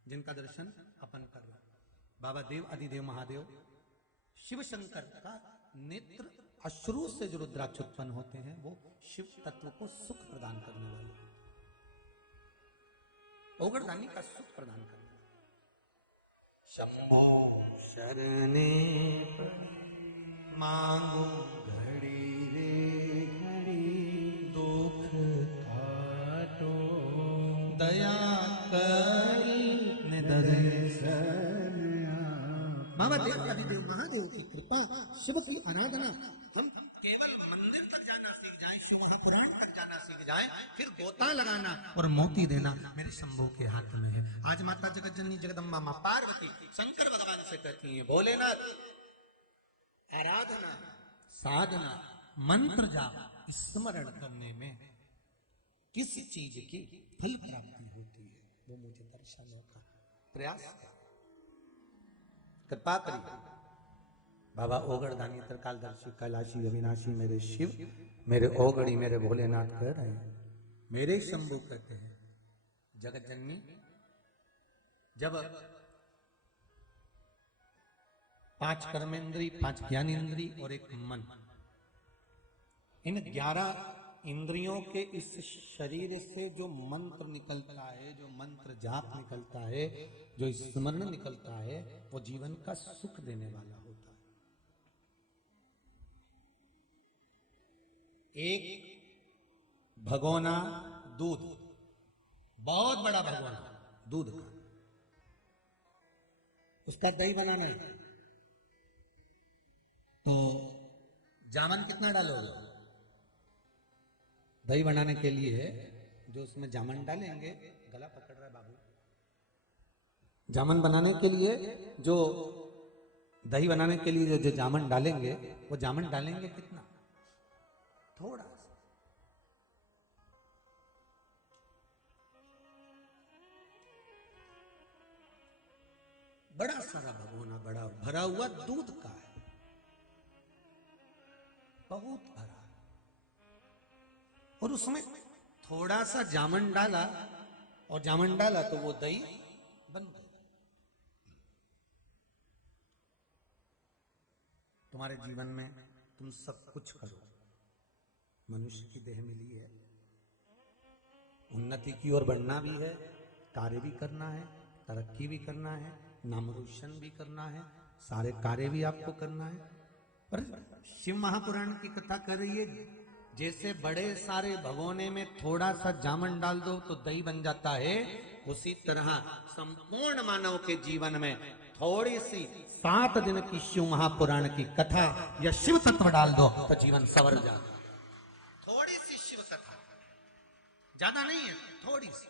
जिनका दर्शन अपन कर रहे हैं। बाबा देव अधिदेव महादेव शिव शंकर का नेत्र अश्रु से जो रुद्राक्ष उत्पन्न होते हैं वो शिव तत्व को सुख प्रदान करने वाले, ओगरदानी का सुख प्रदान करने वाले। शंभो शरणे मांगो घड़ी रे घड़ी, दुख काटो दया करी दर्शन। बाबा देव अधिदेव महादेव की कृपा, शिव की आराधना, हम केवल मंदिर तक जाना सीख जाएं, शिव महापुराण तक जाना सीख जाएं, फिर गोता लगाना और मोती देना मेरे शंभू के हाथ में है। आज माता जगत जननी जगदम्बा मां पार्वती शंकर भगवान से कहती है, भोलेनाथ आराधना, साधना, मंत्र जाप, स्मरण करने में किसी चीज की फल प्राप्ति होती है, वो मुझे दर्शनों का प्रयास कर, कृपा करिए। बाबा ओगड़दानी त्रिकालदर्शी कैलाशी अविनाशी मेरे शिव, मेरे ओगड़ी, मेरे भोलेनाथ कह रहे हैं, मेरे शंभू कहते हैं। जगत जननी जब 5 कर्मेंद्री, 5 ज्ञानेंद्री और 1 मन, इन 11 इंद्रियों के इस शरीर से जो मंत्र निकलता है, जो मंत्र जाप निकलता है, जो स्मरण निकलता है, वो जीवन का सुख देने वाला होता है। एक भगोना दूध, बहुत बड़ा भगोना दूध का, उसका दही बनाना है तो जामन कितना डालोगे? दही बनाने के लिए जो उसमें जामन डालेंगे, गला पकड़ रहा है बाबू, जामन बनाने के लिए जो दही बनाने के लिए जो जामन डालेंगे, वो जामन डालेंगे कितना? थोड़ा सा। बड़ा सारा भगोना, बड़ा भरा हुआ दूध का है, बहुत भरा, और उसमें थोड़ा सा जामन डाला, और जामन डाला तो वो दही बन गई। तुम्हारे जीवन में तुम सब कुछ करो, मनुष्य की देह मिली है, उन्नति की ओर बढ़ना भी है, कार्य भी करना है, तरक्की भी करना है, नाम रोशन भी करना है, सारे कार्य भी आपको करना है। पर शिव महापुराण की कथा कर रही है, जैसे बड़े सारे भगोने में थोड़ा सा जामन डाल दो तो दही बन जाता है, उसी तरह संपूर्ण मानव के जीवन में थोड़ी सी 7 दिन की शिव महापुराण की कथा या शिव तत्व डाल दो तो जीवन सवर जाता। थोड़ी सी शिव कथा, ज्यादा नहीं है, थोड़ी सी।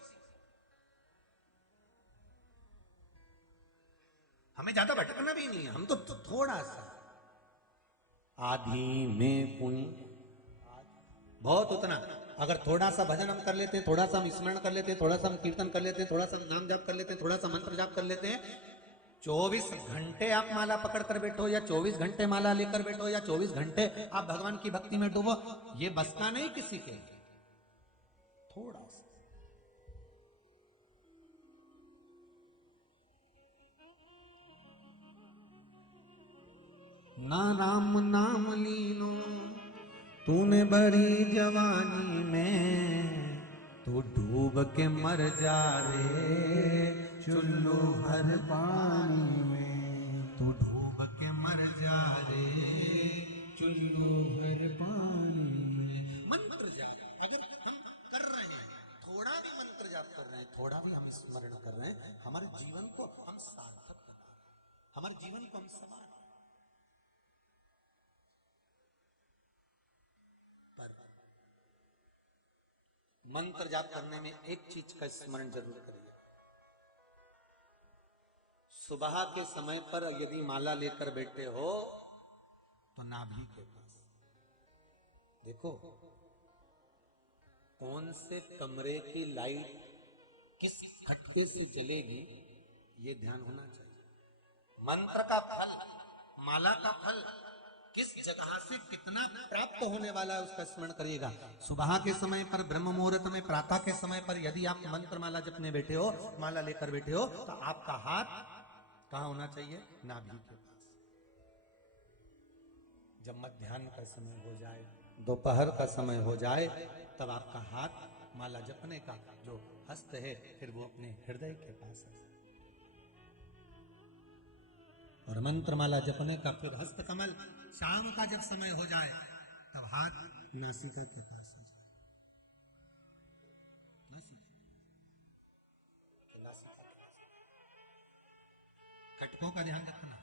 हमें ज्यादा भटकना भी नहीं है, हम तो थोड़ा सा आधी में पुण्य बहुत उतना। अगर थोड़ा सा भजन हम कर लेते हैं, थोड़ा सा हम स्मरण कर लेते हैं, थोड़ा सा हम कीर्तन कर लेते हैं, थोड़ा सा नाम जाप कर लेते हैं, थोड़ा सा मंत्र जाप कर लेते हैं, 24 घंटे आप माला पकड़ कर बैठो या 24 घंटे माला लेकर बैठो या 24 घंटे आप भगवान की भक्ति में डूबो, ये बस का नहीं किसी के। थोड़ा सा ना राम नाम लीनो तूने बड़ी जवानी में, तू डूब के मर जा रे चुल्लू हर पानी में, तू डूब के मर जा रे चुल्लू हर पानी में। मंत्र जाप अगर हम कर रहे हैं, थोड़ा भी मंत्र जाप कर रहे हैं, थोड़ा भी हम स्मरण कर रहे हैं, हमारे जीवन को हम सार्थक बना रहे हैं, हमारे जीवन को हम समान। मंत्र जाप करने में एक चीज का स्मरण जरूर करिए। सुबह के समय पर यदि माला लेकर बैठे हो तो नाभि के पास देखो, कौन से कमरे की लाइट किस खटके से जलेगी, ये ध्यान होना चाहिए। मंत्र का फल, माला का फल किस जगह से कितना प्राप्त होने वाला है उसका स्मरण करिएगा। सुबह के समय पर, ब्रह्म मुहूर्त में, प्रातः के समय पर यदि आप मंत्र माला जपने बैठे हो, माला लेकर बैठे हो, तो आपका हाथ कहाँ होना चाहिए? नाभि के पास। जब मध्याह्न का समय हो जाए, दोपहर का समय हो जाए, तब आपका हाथ माला जपने का जो हस्त है फिर वो अपने हृदय के पास है, और मंत्र माला जपने का फिर हस्त कमल शाम का जब समय हो जाए तब हाथ नासिका के पास हो जाए। नासिका के पास। खटकों का ध्यान रखना,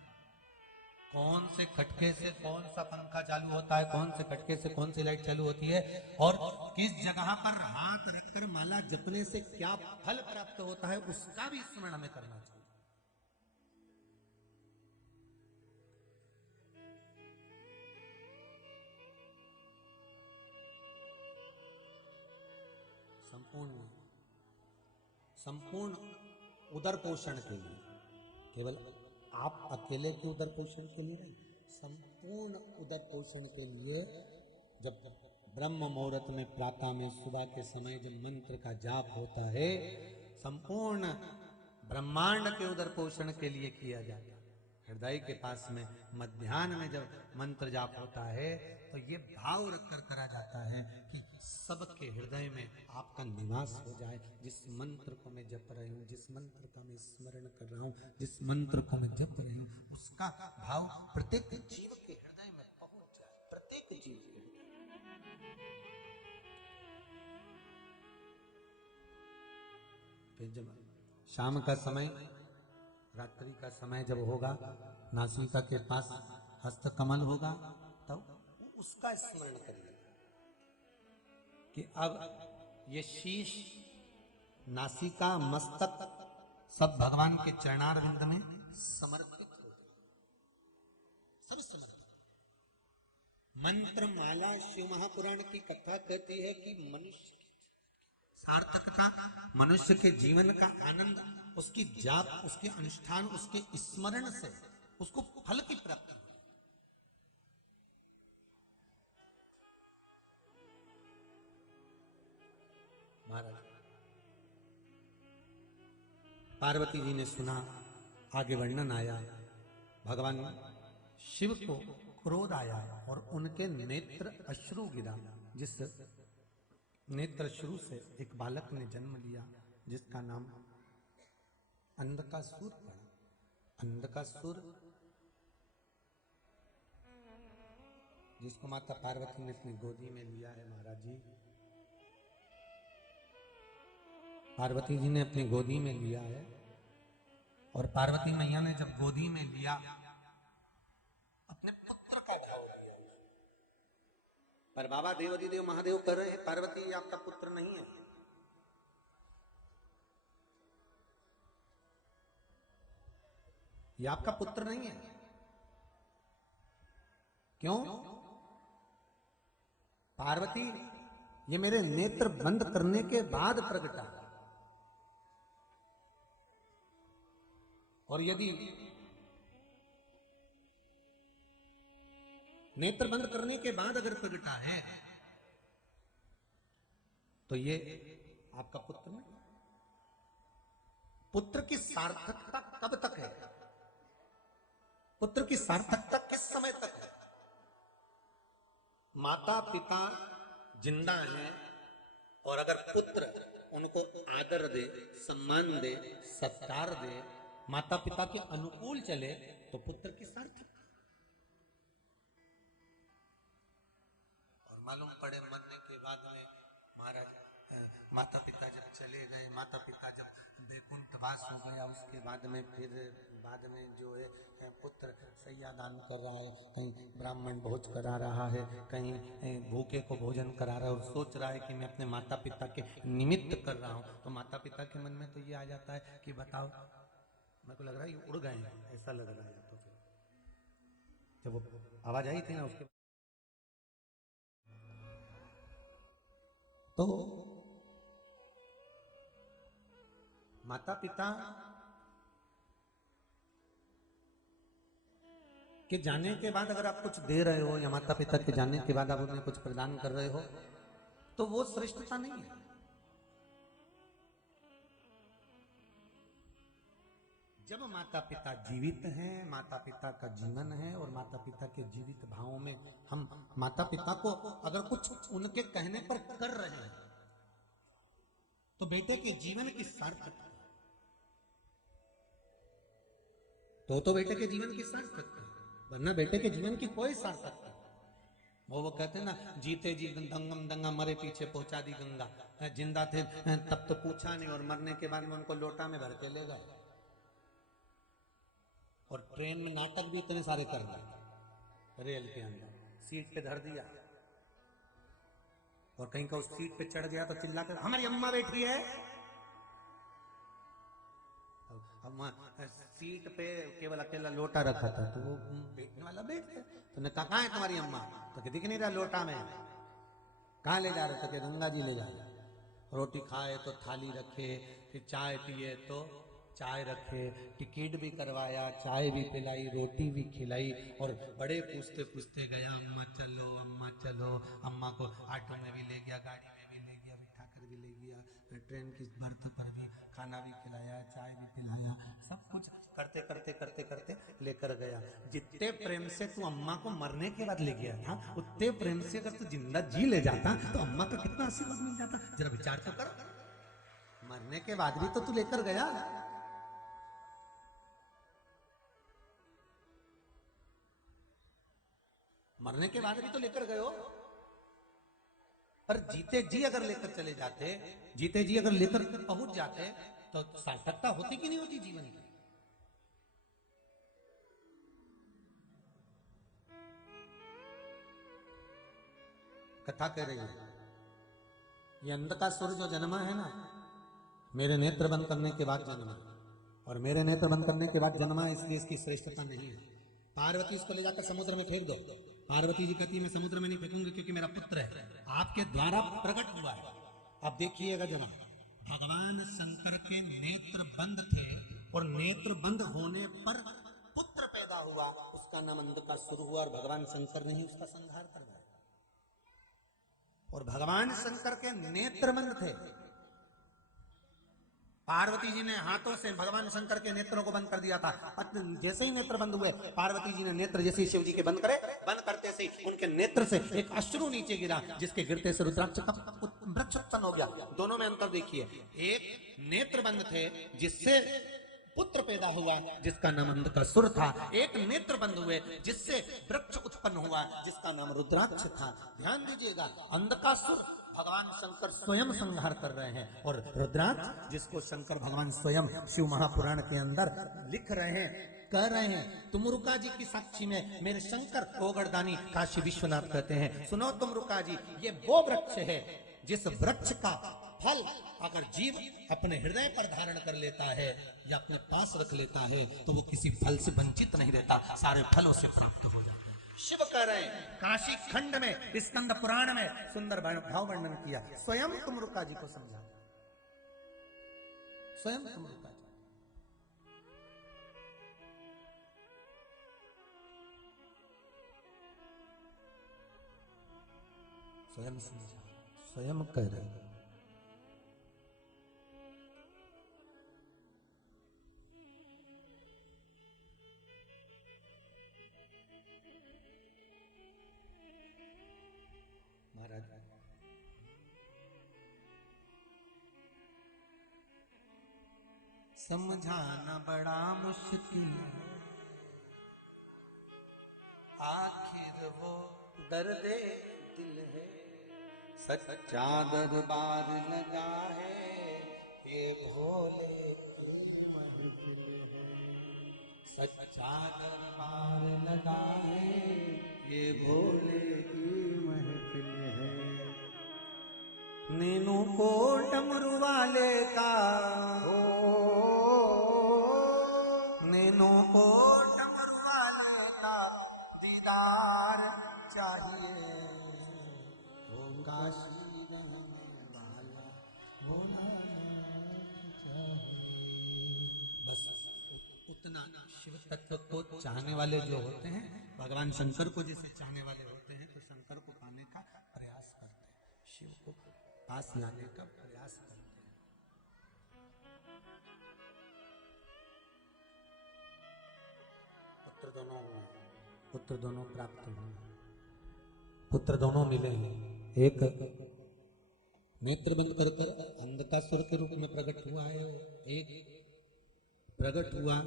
कौन से खटके से कौन सा पंखा चालू होता है, कौन से खटके से कौन सी लाइट चालू होती है, और किस जगह पर हाथ रखकर माला जपने से क्या फल प्राप्त होता है, उसका भी स्मरण हमें करना चाहिए। संपूर्ण उदर पोषण के लिए, केवल आप अकेले के उदर पोषण के लिए नहीं, संपूर्ण उदर पोषण के लिए जब ब्रह्म मुहूर्त में, प्रातः में, सुबह के समय जब मंत्र का जाप होता है, संपूर्ण ब्रह्मांड के उदर पोषण के लिए किया जाता है। हृदय के पास में मध्याह्न में जब मंत्र जाप होता है तो ये भाव रखकर करा जाता है कि सबके हृदय में आपका निवास हो जाए। जिस मंत्र को मैं जप रही हूँ, जिस मंत्र का मैं स्मरण कर रहा हूँ, जिस मंत्र को मैं जप रही हूँ, उसका भाव प्रत्येक जीव के हृदय में पहुंच जाए, प्रत्येक जीव के। फिर जब शाम का समय, रात्रि का समय जब होगा, नासिका के पास हस्त कमल होगा, तब उसका स्मरण करिए कि अब ये शीश, नासिका, मस्तक सब भगवान के चरणारविंद में समर्पित हो जाए, सब समर्पित। मंत्र माला शिव महापुराण की कथा कहती है कि मनुष्य सार्थकता, मनुष्य के जीवन का आनंद उसकी जाप, उसके अनुष्ठान, उसके स्मरण से उसको फल की प्राप्ति। महाराज पार्वती जी ने सुना, आगे वर्णन आया, भगवान शिव को क्रोध आया और उनके नेत्र अश्रु गिरा। जिस नेत्र शुरू से एक बालक ने जन्म लिया, जिसका नाम अंधकासुर पड़ा। अंधकासुर जिसको माता पार्वती ने अपनी गोदी में लिया है महाराज जी। पार्वती जी ने अपनी गोदी में लिया है, और पार्वती मैया ने जब गोदी में लिया अपने पुत्र का भाव दिया। पर बाबा देवाधिदेव महादेव कर रहे हैं, पार्वती ये आपका पुत्र नहीं है। ये आपका पुत्र नहीं है। क्यों? पार्वती ये मेरे नेत्र बंद करने के बाद प्रगटा, और यदि नेत्र बंद करने के बाद अगर प्रगटा है तो ये आपका पुत्र नहीं। पुत्र की सार्थकता कब तक है? पुत्र की सार्थकता किस समय तक है? माता पिता जिंदा हैं और अगर पुत्र उनको आदर दे, सम्मान दे, सत्कार दे, माता पिता के अनुकूल चले तो पुत्र की सार्थकता। और मालूम पड़े मरने के बाद में महाराज माता पिता जब चले गए, माता पिता जब वैकुंठवास हो गया, उसके बाद में फिर बाद में जो है पुत्र सैया दान कर रहा है, कहीं ब्राह्मण भोज करा रहा है, कहीं भूखे को भोजन करा रहा है, और सोच रहा है कि मैं अपने माता पिता के निमित्त कर रहा हूँ। तो माता पिता के मन में तो ये आ जाता है कि बताओ, मेरे को लग रहा है ये उड़ गए हैं, ऐसा लग रहा है। तो जब वो आवाज आई थी ना उसके, तो माता पिता के जाने के बाद अगर आप कुछ दे रहे हो, या माता पिता के जाने के बाद आप उन्हें कुछ प्रदान कर रहे हो, तो वो श्रेष्ठता नहीं है। जब माता पिता जीवित हैं, माता पिता का जीवन है, और माता पिता के जीवित भावों में हम माता पिता को अगर कुछ उनके कहने पर कर रहे हैं, तो बेटे के जीवन की सार्थकता, तो बेटे के जीवन की सार्थकता, वरना बेटे के जीवन की कोई सार्थकता। वो कहते हैं ना, जीते जी दंगम दंगा, मरे पीछे पहुंचा दी गंगा। जिंदा थे तब तो पूछा नहीं, और मरने के बाद में उनको लोटा में भर के ले गए। और ट्रेन में नाटक भी इतने सारे कर रहे, रेल के अंदर सीट पे धर दिया, और कहीं का उस सीट पे चढ़ गया तो चिल्ला कर हमारी अम्मा बैठी है। अम्मा सीट पे केवल अकेला लोटा रखा था, तो वो बैठने वाला बैठ गया। तो ने कहा, कहाँ है तुम्हारी अम्मा? तो दिख नहीं रहा लोटा में। कहाँ ले जा रहे थे? गंगा जी ले जा रहे। रोटी खाए तो थाली रखे, फिर चाय पिए तो चाय रखे, टिकट भी करवाया, चाय भी पिलाई, रोटी भी खिलाई, और बड़े पूछते पूछते गया, अम्मा चलो, अम्मा चलो। अम्मा को ऑटो में भी ले गया, गाड़ी में भी ले गया, बिठा कर भी ले गया, ट्रेन की बर्थ पर भी खाना भी खिलाया, चाय भी पिलाया, सब कुछ करते करते करते करते लेकर गया। जितने प्रेम से तू अम्मा को मरने के बाद ले गया था, उतने प्रेम से अगर तू जिंदा जी ले जाता तो अम्मा का कितना आशीर्वाद मिल जाता। जरा विचार तो कर, मरने के बाद भी तो तू लेकर गया। मरने के बाद भी तो लेकर गए हो, पर जीते जी अगर लेकर चले जाते, जीते जी अगर लेकर पहुंच जाते, तो सार्थकता होती कि नहीं होती जीवन की? कथा कह रही है, ये अंधकासुर जो जन्मा है ना, मेरे नेत्र बंद करने के बाद जन्मा, और मेरे नेत्र बंद करने के बाद जन्मा, इसलिए इसकी श्रेष्ठता नहीं है। पार्वती इसको ले जाकर समुद्र में फेंक दो। पार्वती जी कहती है मैं समुद्र में नहीं फेंकूंगी, क्योंकि मेरा पुत्र है, आपके द्वारा प्रकट हुआ है। अब देखिएगा जरा, भगवान शंकर के नेत्र बंद थे, और नेत्र बंद होने पर पुत्र पैदा हुआ, उसका नाम अंधकासुर हुआ, और भगवान शंकर ने ही उसका संहार करवाया। और भगवान शंकर के नेत्र बंद थे, पार्वती जी ने हाथों से भगवान शंकर के नेत्रों को बंद कर दिया था। जैसे ही नेत्र बंद हुए, पार्वती जी ने नेत्र जैसे ही शिव जी के बंद करे, बंद करते से उनके नेत्र से एक अश्रु नीचे गिरा, जिसके गिरते से रुद्राक्ष का वृक्ष उत्पन्न हो गया। दोनों में अंतर देखिए, एक नेत्र बंद थे जिससे पुत्र पैदा हुआ जिसका नाम अंधकासुर था, एक नेत्र बंद हुए जिससे वृक्ष उत्पन्न हुआ जिसका नाम रुद्राक्ष था। ध्यान दीजिएगा, अंधकासुर भगवान शंकर स्वयं संहार कर रहे हैं, और रुद्राक्ष जिसको शंकर भगवान स्वयं शिव महापुराण के अंदर लिख रहे हैं, कह रहे हैं। तुमरुका जी की साक्षी में मेरे शंकर ओगरदानी काशी विश्वनाथ कहते हैं, सुनो तुमरुका जी, ये वो वृक्ष है जिस वृक्ष का फल अगर जीव अपने हृदय पर धारण कर लेता है या अपने पास रख लेता है तो वो किसी फल से वंचित नहीं रहता, सारे फलों से प्राप्त हो जाता है। शिव कह रहे हैं, काशी खंड में स्कंद पुराण में सुंदर भाव वर्णन किया, स्वयं तुमरुका जी को समझा, स्वयं तुमरुका जी। स्वयं समझा, स्वयं कह रहे हैं। महाराज समझाना बड़ा मुश्किल है, आखिर वो दर्द दिल है, सच्चा दरबार लगा है ये भोले की महफिल है, सच्चा दरबार लगा है ये भोले की महफिल है। नीनू को डमरू वाले का हो, नीनू को डमरू वाले का दीदार चाहिए, वो काशी रहने वाला होना चाहिए। बस उतना शिव तत्व को चाहने वाले जो होते हैं, भगवान शंकर को जैसे चाहने वाले होते हैं, तो शंकर को पाने का प्रयास करते हैं, शिव को पास लाने का प्रयास करते हैं। पुत्र दोनों प्राप्त हुए, पुत्र दोनों मिले हैं। एक नेत्र बंद कर कर अंधकासुर के रूप में प्रकट हुआ है, एक प्रकट हुआ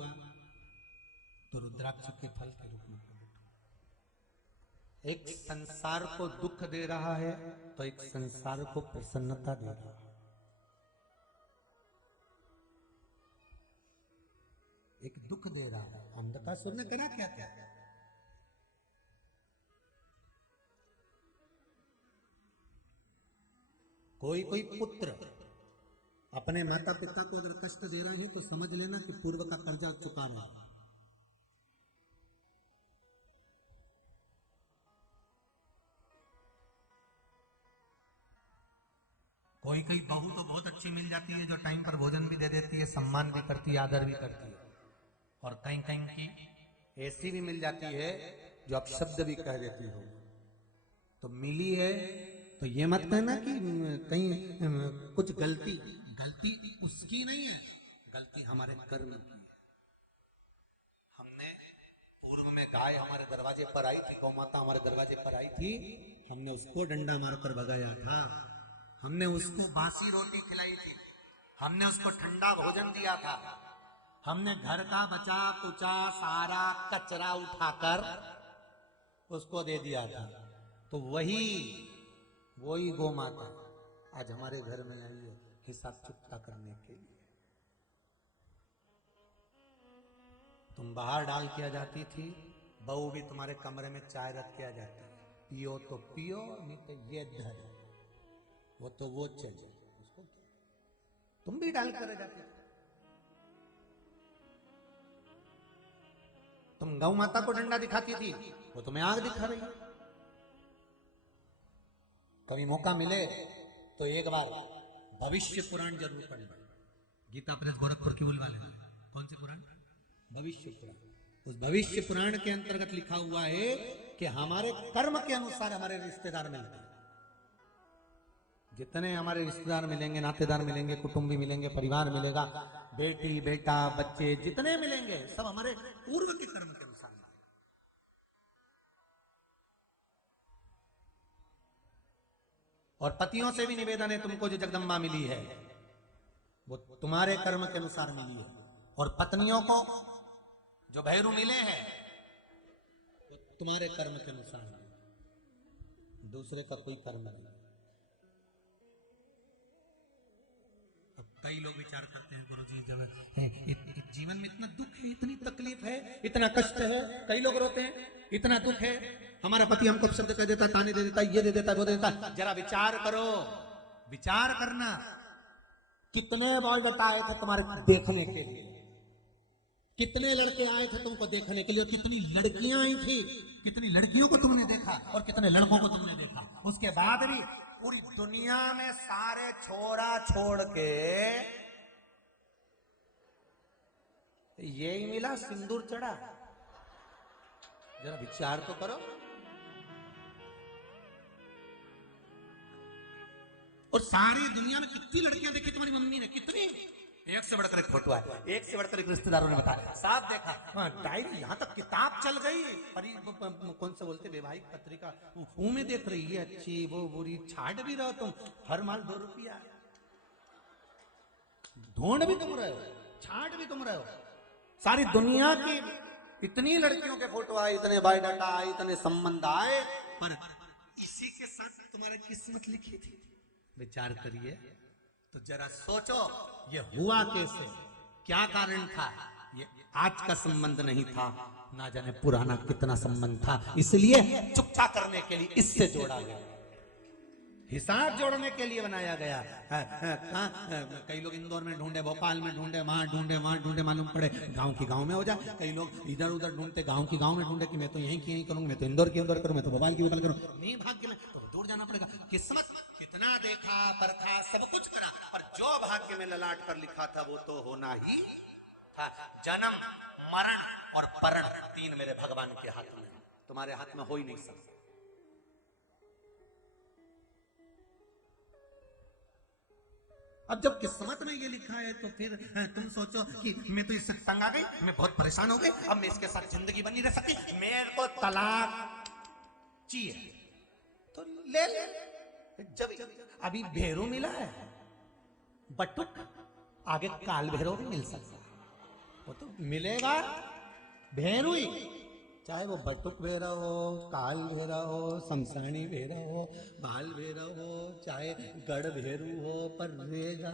तो रुद्राक्ष के फल के रूप में प्रकट हुआ। एक संसार को दुख दे रहा है तो एक संसार को प्रसन्नता दे रहा है। एक दुख दे रहा है। अंधकासुर ने करा क्या क्या? कोई कोई पुत्र अपने माता पिता को अगर कष्ट दे रहा है तो समझ लेना कि पूर्व का कर्जा चुका रहा है। कोई कोई बहू तो बहुत अच्छी मिल जाती है जो टाइम पर भोजन भी दे देती है, सम्मान भी करती है, आदर भी करती है, और कहीं कहीं की ऐसी भी मिल जाती है जो आप शब्द भी कह देती हो। तो मिली है तो ये मत कहना कि कहीं कुछ गलती उसकी नहीं है, गलती हमारे कर्म की है। हमने पूर्व में गाय हमारे दरवाजे पर आई थी, गौ माता हमारे दरवाजे पर आई थी, हमने उसको डंडा मारकर भगाया था, हमने उसको बासी रोटी खिलाई थी, हमने उसको ठंडा भोजन दिया था, हमने घर का बचा कुचा सारा कचरा उठाकर उसको दे दिया था। तो वही गौ माता आज हमारे घर में आई है हिसाब चुकता करने के लिए। तुम बाहर डाल के आ जाती थी, बहू भी तुम्हारे कमरे में चाय रख के आ जाती है, पियो तो पियो नहीं तो ये धर, वो तो वो चले, उसको तुम भी डाल कर जाते थे। तुम गौ माता को डंडा दिखाती थी, वो तुम्हें आग दिखा रही। कभी मौका मिले तो एक बार भविष्य पुराण जरूर पढ़ना। गीता प्रेस गोरखपुर की बोलवा लेना। कौन सी पुराण? भविष्य पुराण। उस भविष्य पुराण के अंतर्गत लिखा हुआ है कि हमारे कर्म के अनुसार हमारे रिश्तेदार मिलते हैं। जितने हमारे रिश्तेदार मिलेंगे, नातेदार मिलेंगे, कुटुंबी मिलेंगे, परिवार मिलेगा, बेटी बेटा बच्चे जितने मिलेंगे सब हमारे पूर्व के कर्म के अनुसार मिलेंगे। और पतियों से भी निवेदन है, तुमको जो जगदम्बा मिली है वो तुम्हारे कर्म के अनुसार मिली है, और पत्नियों को जो भैरू मिले हैं वो तुम्हारे कर्म के अनुसार मिले, दूसरे का कोई कर्म नहीं। कई लोग विचार करते हैं गुरुजी जब जीवन में इतना दुख है, इतनी तकलीफ है, इतना कष्ट है, कई लोग रोते हैं, इतना दुख है, हमारा पति हमको शब्द कह देता, ताने दे देता, ये दे देता, वो दे देता। जरा विचार करो, विचार करना, कितने बॉयज आए थे तुम्हारे देखने के लिए, कितने लड़के आए थे तुमको देखने के लिए, कितनी लड़कियां आई थी, कितनी लड़कियों को तुमने देखा और कितने लड़कों को तुमने देखा। उसके बाद भी पूरी दुनिया में सारे छोरा छोड़ के यही मिला, सिंदूर चढ़ा। जरा विचार तो करो। और सारी दुनिया में कितनी लड़कियां देखी तुम्हारी मम्मी ने, कितनी, एक से बढ़कर एक फोटो है, एक से बढ़कर एक रिश्तेदारों ने बताया, साफ देखा, डायरी, यहाँ तक किताब चल गई, कौन से बोलते वैवाहिक पत्रिका, वो में देख रही है, अच्छी वो बुरी, छाट भी रहो तुम, हर माल 2 रुपया, ढूंढ भी तुम रहे हो, छाट भी तुम रहे हो। सारी दुनिया की इतनी लड़कियों के फोटो आए, इतने बायोडाटा आए, इतने संबंध आए, पर इसी के साथ तुम्हारी किस्मत लिखी थी। विचार करिए तो जरा सोचो, ये हुआ कैसे, क्या कारण था। ये आज का संबंध नहीं था, ना जाने पुराना कितना संबंध था, इसलिए चुकता करने के लिए इससे जोड़ा गया, हिसाब जोड़ने के लिए बनाया गया। कई लोग इंदौर में ढूंढे, भोपाल में ढूंढे, वहां ढूंढे, मालूम पड़े गांव की गांव में हो जाए। कई लोग इधर उधर ढूंढते, गांव की गांव में ढूंढे कि मैं तो यहीं की यहीं करूंगा, मैं तो इंदौर की इंदौर करूं, मैं तो भोपाल की भोपाल करूं, नहीं भाग्य में तो दूर जाना पड़ेगा। किस्मत कितना देखा परखा सब कुछ करा, पर जो भाग्य में ललाट पर लिखा था वो तो होना ही था। जन्म मरण और परण 3 मेरे भगवान के हाथ में, तुम्हारे हाथ में हो ही नहीं सकता। अब जब किस्मत में ये लिखा है तो फिर तुम सोचो कि मैं तो इससे तंग आ गई, मैं बहुत परेशान हो गई, अब मैं इसके साथ जिंदगी बनी रह सकती, मेरे को तलाक चाहिए तो ले ले। जब अभी भेरू मिला है, बटुक, आगे काल भैरव भी मिल सकता है, वो तो मिलेगा भेरू ही, चाहे वो बटुक भैरव हो, काल भैरव हो, शमशानी भैरव हो, बाल भैरव हो, चाहे गढ़ भैरू हो, पर रहेगा